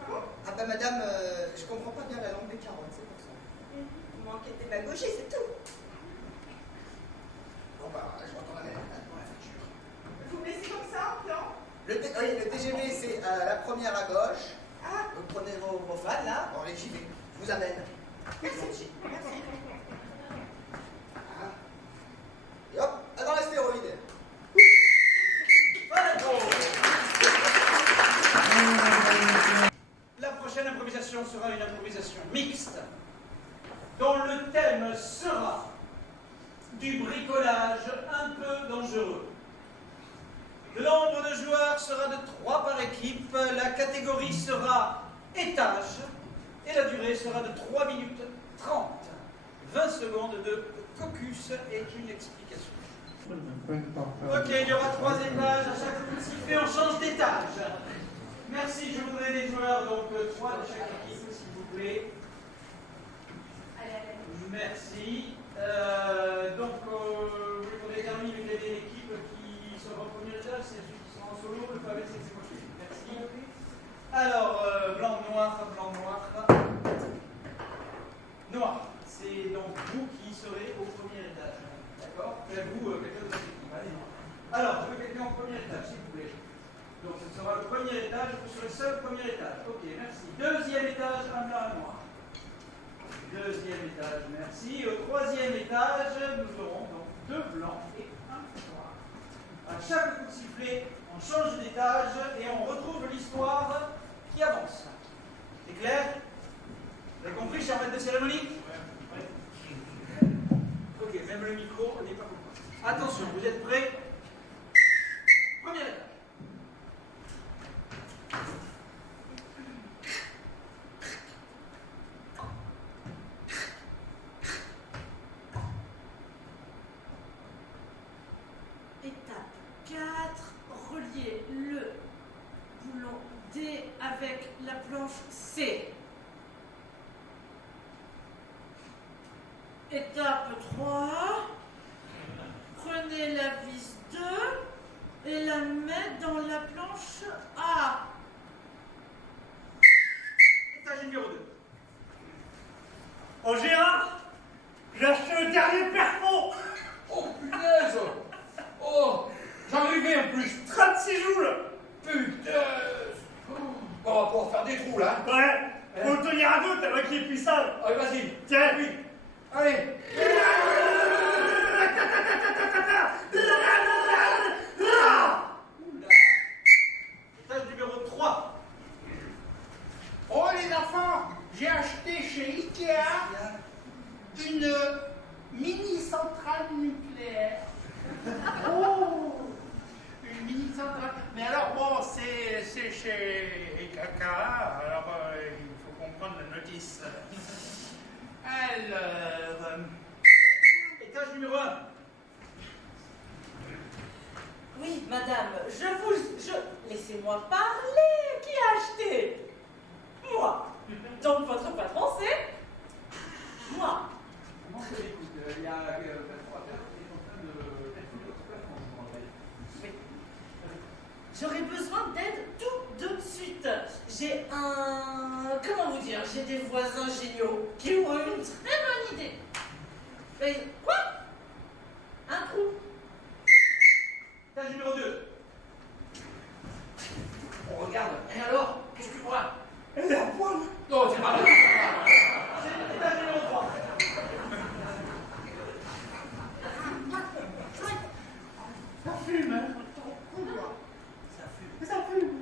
Ah bon? Ah ben madame, je comprends pas bien la langue des carottes, c'est pour ça. Vous manquez de démagogie, c'est tout. Bon bah, je vais encore la mettre pour la facture. Vous me laissez comme ça, en plan? Oui, le TGV c'est la première à gauche. Ah. Vous prenez vos fans là. Bon allez, j'y vais. Je vous amène. Merci. Merci. Ah. Et hop, dans l'astéroïde. La prochaine improvisation sera une improvisation mixte, dont le thème sera du bricolage un peu dangereux. Le nombre de joueurs sera de 3 par équipe, la catégorie sera étage, et la durée sera de 3 minutes 30. 20 secondes de caucus et une explication. Ok, il y aura 3 étages, à chaque coup de sifflet, on change d'étage. Merci, je voudrais des joueurs, donc 3 de chaque équipe, s'il vous plaît. Merci. Donc, on détermine quelle est l'équipe qui sera au premier étage, c'est ceux qui sont en solo, le pavé, c'est moi. Merci. Alors, blanc, noir, blanc, noir. Noir, c'est donc vous qui serez au premier étage. D'accord? Vous, quelqu'un de votre équipe. Allez, noir. Alors, je veux quelqu'un au premier étage, s'il vous plaît. Donc, ce sera le premier étage, vous serez seul au premier étage. Ok, merci. Deuxième étage, un blanc, un noir. Deuxième étage, merci. Au troisième étage, nous aurons donc 2 blancs et 1 noir. À chaque coup de sifflet, on change d'étage et on retrouve l'histoire qui avance. C'est clair? Vous avez compris, cher maître de cérémonie? Ouais. Ok, même le micro n'est pas compris. Attention, vous êtes prêts? Premier étage. Étape 4, relier le boulon D avec la planche C. Étape 3, prenez la vis 2 et la mettez dans la planche A. Étage numéro 2. Oh Gérard, j'ai acheté le dernier perfo. Oh punaise! Oh, j'en rêvais en plus. 36 joules. Putain! Bon, on va pouvoir faire des trous là. Ouais, faut le tenir à deux, t'as qui est puissant. Allez, vas-y. Tiens, Oui. Allez. Étage numéro 3. Oh les enfants, j'ai acheté chez Ikea une mini centrale nucléaire. Oh, une mini centrale. Mais alors bon, c'est chez Ikea, alors il faut comprendre la notice. Étage numéro 1. Oui, madame, laissez-moi parler. Qui a acheté? Moi. Donc votre patron, c'est moi. Comment ça écoute? Il y a 23 personnes qui sont en train de mettre notre plafond. Oui. J'aurais besoin d'aide tout de suite. J'ai comment vous dire? J'ai des voisins géniaux qui ont eu une très bonne idée. Mais quoi? Un trou. Étage numéro 2. On regarde. Et alors? Qu'est-ce que tu vois? Elle est à poil. Non, c'est pas vrai. C'est étage numéro 3. Ça fume, hein? Ça fume.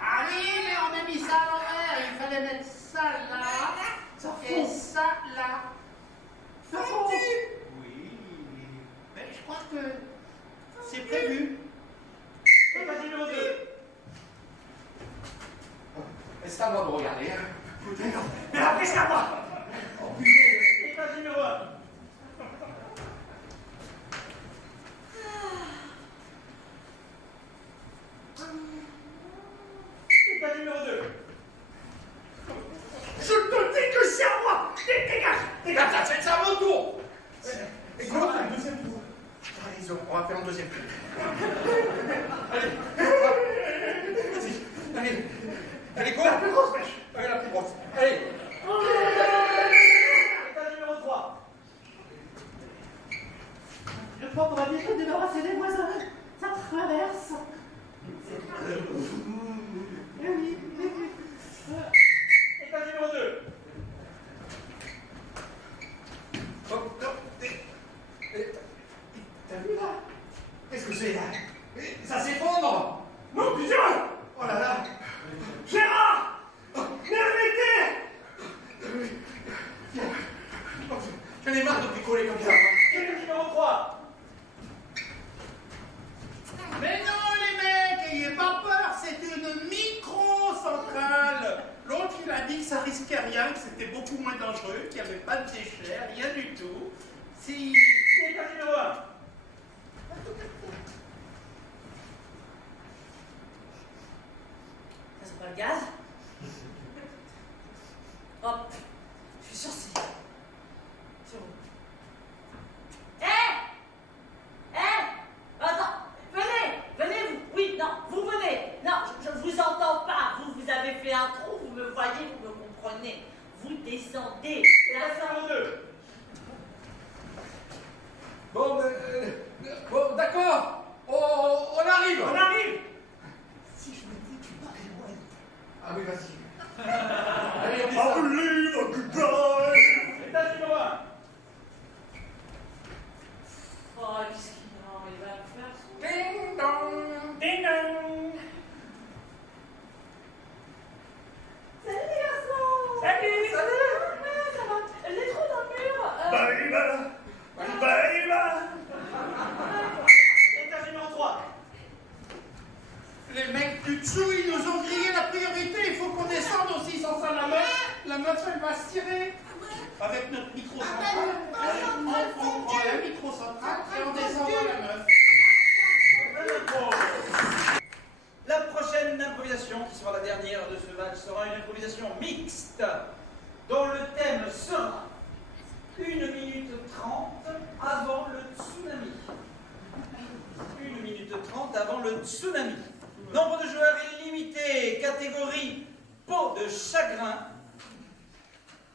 Ah oui, mais on a mis ça à l'envers. Il fallait mettre ça là. Et ça là. Ça fond. Oui. Mais je crois que c'est prévu. Étage numéro 2. C'est à moi de regarder. Hein. Mais après, c'est à moi. Oh, putain. Étage numéro 1. Étage numéro 2. Je te dis que c'est à moi. Dégage. Dégage, c'est à mon tour. Écoute, un deuxième tour. T'as raison, on va faire un deuxième tour. Allez. Vas-y. Allez. Allez, cours. La plus grosse mèche. Allez, la plus grosse. Allez. Étage numéro 3. Le pauvre va bien se débarrasser des voisins. Ça traverse. Eh oui. Étage numéro 2. T'as vu là? Qu'est-ce que c'est là? Ça s'effondre. Mon Dieu. Oh là là. Gérard. N'arrêtez. J'en ai marre de picoler comme ça. Étage numéro 3. Mais non, les mecs, n'ayez pas peur, c'est une micro-centrale. L'autre, il a dit que ça risquait rien, que c'était beaucoup moins dangereux, qu'il n'y avait pas de déchets, rien du tout. Si... Étage numéro 1. Ça, c'est pas le gaz? Hop. Je suis sûre que c'est bon. Attends. Venez, vous. Oui, non, vous venez. Non, je ne vous entends pas. Vous avez fait un trou, vous me voyez, vous me comprenez. Vous descendez. Étage numéro 2. Bon, d'accord. On arrive. On arrive. Si je me dis que tu m'arrêtes loin. Ah oui, vas-y. Allez, on descend. Étage numéro 1. Oh, qu'est-ce qu'il a? Il va me faire son... Ding dong. Ding dong. Salut les garçons. Salut. Ça va. Les trous dans le mur. Étage numéro 3. Les mecs du dessous, ils nous ont grillé la priorité, il faut qu'on descende aussi, sans ça la meuf elle va se tirer. Avec notre micro-centrale, on prend la micro-centrale et on descend dans la meuf. La prochaine improvisation, qui sera la dernière de ce match, sera une improvisation mixte, dont le thème sera 1 minute 30 avant le tsunami. 1 minute 30 avant le tsunami. Nombre de joueurs illimité, catégorie peau de chagrin,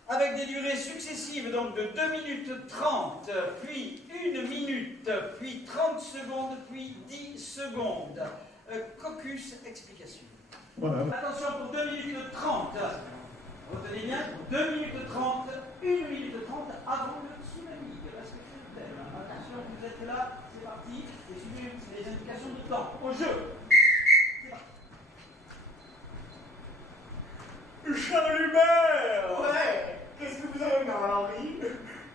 avec des durées successives, donc de 2 minutes 30, puis 1 minute, puis 30 secondes, puis 10 secondes. Caucus, explication. Voilà. Attention pour 2 minutes 30. Retenez bien, 2 minutes 30, 1 minute 30 avant le tsunami. Respectez le thème. Attention, vous êtes là, c'est parti. Et suivez les indications de temps. Au jeu. C'est parti. Charles Hubert! Ouais, qu'est-ce que vous avez dans Henri?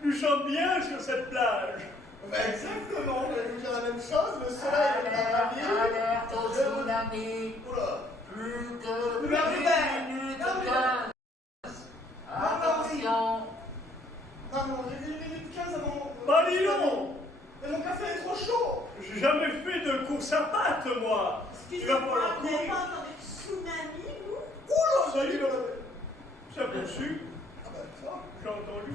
Nous sommes bien sur cette plage. Exactement, je vais vous dire la même chose, le soleil est dans la ville. Alerte au tsunami. Oula. Plus de Hubert, 1 minute 15. Attention. sa patte, moi. Il va Excusez-moi, falloir vous n'avez courir. pas entendu tsunami, vous? Oula, ça y est, ça a poursu. J'ai entendu.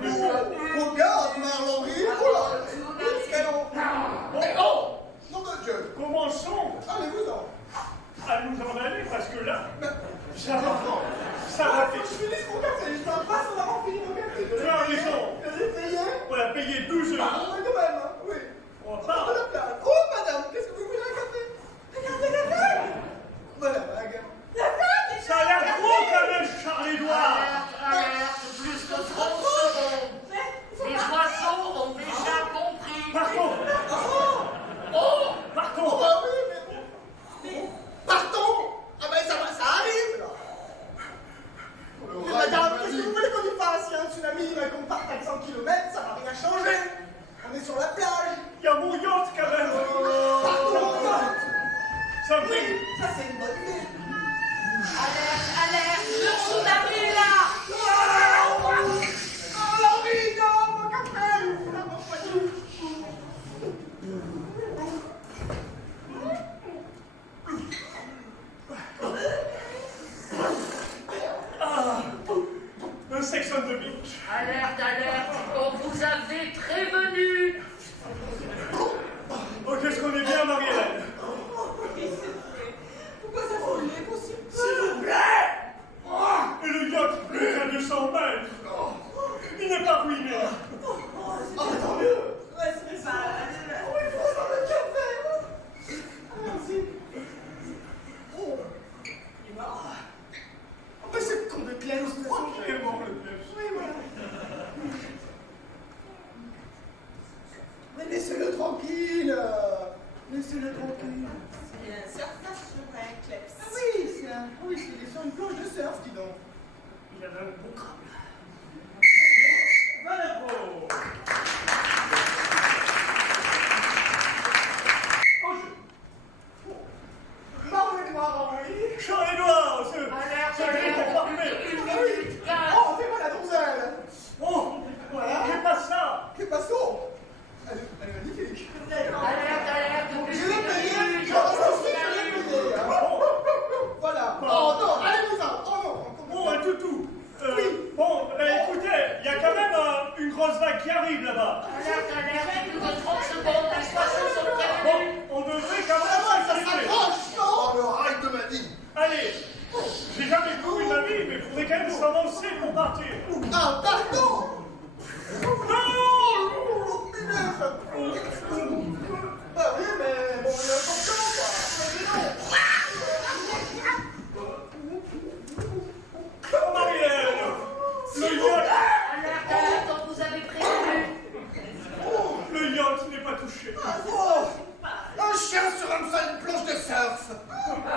Regarde, Marlon-Henri. Oula, canon. Mais oh! Nom de Dieu. Commençons Allez-vous-en. à nous en aller, parce que là, ça va Je finis mon café. Je t'en passe, on a rempli mon café. Tu as raison. Vous avez payé? On a payé 12 euros. Ah, quand même, hein, oui. On va On pas. la plage. Oh, madame, qu'est-ce que vous voulez, un café? Regardez la vague. Voilà, vague. La vague! Ça a l'air gros quand même, Charles-Édouard. Alerte, plus que 30 secondes. Les oiseaux ont déjà compris. Partons. Oh! Partons. Oh, bah oui, mais... Partons. Ah ben, ça arrive, là. Mais madame, qu'est-ce que vous voulez qu'on y fasse? Il y a un tsunami, qu'on parte à 100 km, ça va rien changer. On est sur la plage. Il y a mon yacht quand même. Partons, yacht. Ça me Oui, fait... ça c'est une bonne idée. Alerte, le tsunami est là! Oh, Henri, non, mon café. Là, mon poignet. Un Sex on the Beach. Alerte, on vous avait prévenu! Oh, qu'est-ce qu'on est bien, Marie-Hélène. Pourquoi ça fout les possible? S'il vous plaît. Et le yacht est à 200 mètres. Il n'est pas ruiné. Oh, tant mieux. Ouais, c'est pas... Oh, il faut dans le café. Merci. Oh, il est mort. Oh, mais c'est con de Clem, de toute façon. Il est mort, le Clem. Oui, voilà. Mais laissez-le tranquille. Laissez-le tranquille. C'est un surfage sur un kleps. Ah oui, il est sur une planche de surf, dis donc. Il avait un bon crâne. Voilà, Parlez-moi, Henri. Charles-Édouard, Alerte, c'est parfait. une minute 15. Oh, fais-moi la donzelle. Oh, Voilà. qu'est-ce pas ça? Que passe-t-on? Elle est magnifique. Alerte, plus Je l'ai payé. qu'une Je l'ai payé. Voilà. Oh non, allez-vous-en. Oh non. Bon, un toutou. Bon, écoutez, il y a quand même une grosse vague qui arrive là-bas. Alerte, plus que 30 secondes, les oiseaux sont prévenus. Bon, on devrait quand Ça même s'activer. s'accroche, non? Oh, le rail de ma vie. Allez, j'ai jamais couru de ma vie, mais il faudrait quand même s'avancer pour partir. Ah, pardon. Non! Bah oui, mais bon, il est important, quoi. Oh, Marie-Hélène! Le yacht! Alerte, on vous avait prévenu. Le yacht n'est pas touché. Oh, un chien sur une planche de surf.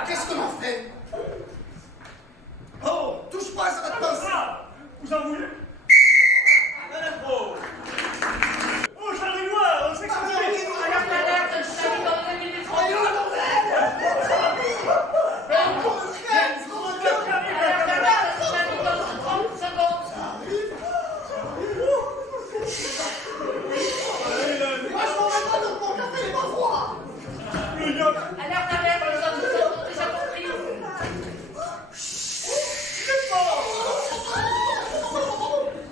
Qu'est-ce qu'on en fait? Oh, touche pas, ça va te pincer. Ah, vous en voulez? Madame Pro. Oh, Charles-Édouard, on s'excuse. Alerte, le tsunami dans 2 minutes 30. Alerte, le tsunami dans 30 secondes. Moi, je m'en vais pas dans mon café, il est pas froid. Le yacht! Alerte, les oiseaux ont déjà compris.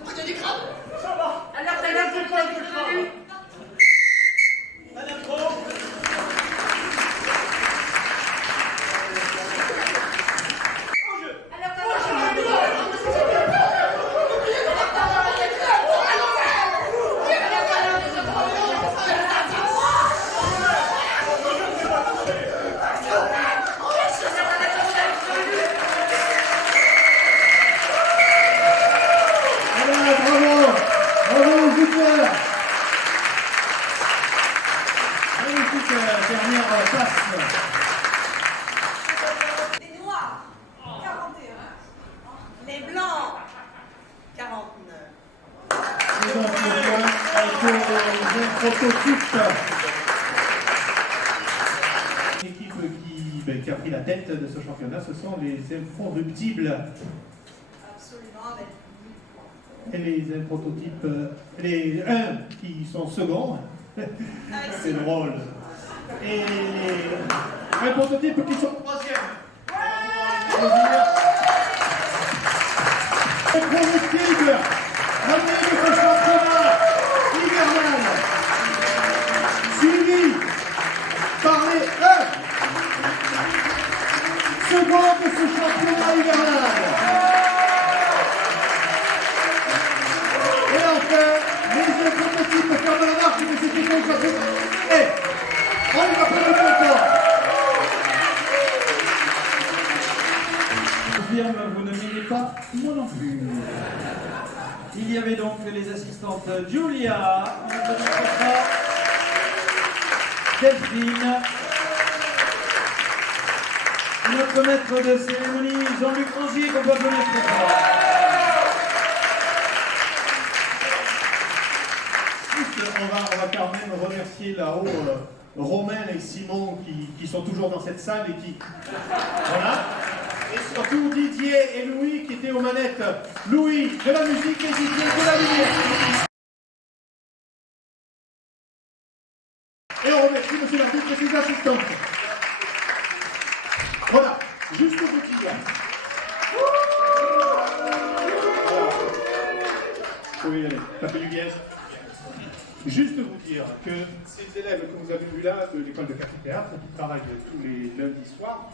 Il y a des crabes. Ça va! Alerte, C'est vous pas avez de prévenu. crâne. Madame Pro. Au jeu! Voilà, bravo! Bravo, super! Magnifique dernière place. Les noirs, 41. Les blancs, 49. Et donc, le deuxième prototype. L'équipe qui a pris la tête de ce championnat, ce sont les Incorruptibles. Absolument, avec et les prototypes, les 1 qui sont seconds, c'est drôle, et un prototype qui sont troisième. Le pronostic, l'année de ce championnat hivernal, suivi par les 1 second de ce championnat hivernal. Et enfin, les deux prototypes ferment la marque de cette équipe championnat. Et on ne va pas le encore. Vous ne m'aimez pas, moi non plus. Il y avait donc les assistantes Julia, Delphine, notre maître de cérémonie Jean-Luc Rangier, qu'on peut applaudir très fort. On va quand même remercier là-haut Romain et Simon qui sont toujours dans cette salle et qui... Voilà. Et surtout Didier et Louis qui étaient aux manettes. Louis de la musique et Didier de la lumière. Et on remercie M. l'arbitre et ses assistantes. Voilà, juste vous dire. Oui, allez, tapez du gaz. Juste vous dire que ces élèves que vous avez vus là de l'école de café-théâtre, qui travaillent tous les lundis soirs,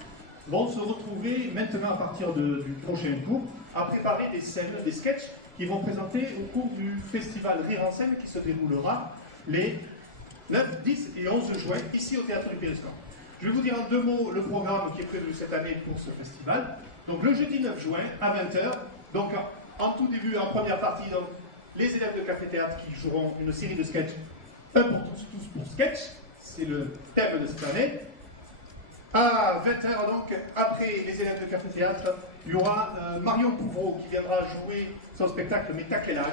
vont se retrouver maintenant à partir du prochain cours à préparer des scènes, des sketchs qui vont présenter au cours du festival Rire en scène qui se déroulera les 9, 10 et 11 juin ici au Théâtre du Périscope. Je vais vous dire en 2 mots le programme qui est prévu cette année pour ce festival. Donc le jeudi 9 juin à 20h, donc en tout début, en première partie, donc, les élèves de café-théâtre qui joueront une série de sketchs, un pour tous pour sketch, c'est le thème de cette année. À 20h, donc, après les élèves de café-théâtre, il y aura Marion Pouvreau qui viendra jouer son spectacle Mais t'as quel âge ?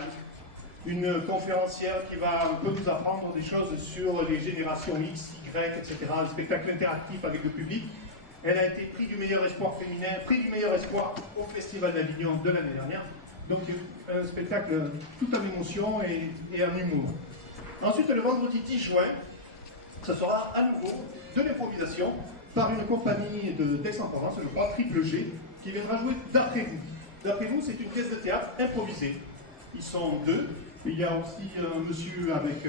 Une conférencière qui va un peu nous apprendre des choses sur les générations X, Y, etc. Un spectacle interactif avec le public. Elle a été prix du meilleur espoir féminin, prix du meilleur espoir au Festival d'Avignon de l'année dernière. Donc un spectacle tout en émotion et en humour. Ensuite, le vendredi 10 juin, ce sera à nouveau de l'improvisation par une compagnie d'Aix-en-Provence, je crois, Triple G, qui viendra jouer D'après vous. D'après vous, c'est une pièce de théâtre improvisée. Ils sont 2. Il y a aussi un monsieur avec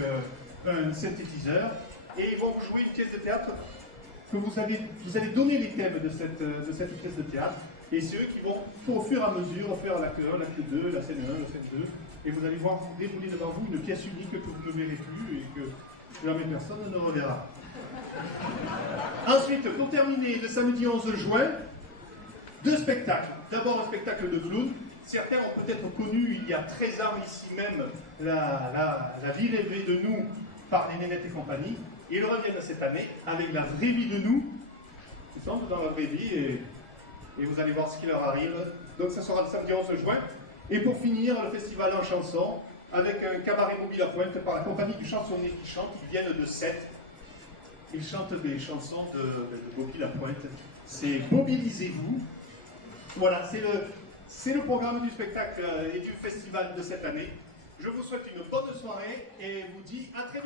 un synthétiseur. Et ils vont vous jouer une pièce de théâtre que vous allez donner les thèmes de cette pièce de théâtre. Et c'est eux qui vont, au fur et à mesure, faire l'acte 1, l'acte 2, la scène 1, la scène 2. Et vous allez voir dérouler devant vous une pièce unique que vous ne verrez plus et que jamais personne ne reverra. Ensuite, pour terminer, le samedi 11 juin, 2 spectacles. D'abord un spectacle de clown. Certains ont peut-être connu il y a 13 ans ici même la vie rêvée de nous par les Nénettes et compagnie. Ils reviennent cette année avec la vraie vie de nous. Ils sont dans la vraie vie et vous allez voir ce qui leur arrive. Donc ça sera le samedi 11 juin. Et pour finir, le festival en chanson avec un cabaret mobile à Pointe par la compagnie du chansonnier qui chante. Ils viennent de Sète. Ils chantent des chansons de Bobby Lapointe. C'est Mobilisez-vous. Voilà, c'est le programme du spectacle et du festival de cette année. Je vous souhaite une bonne soirée et vous dis à très bientôt.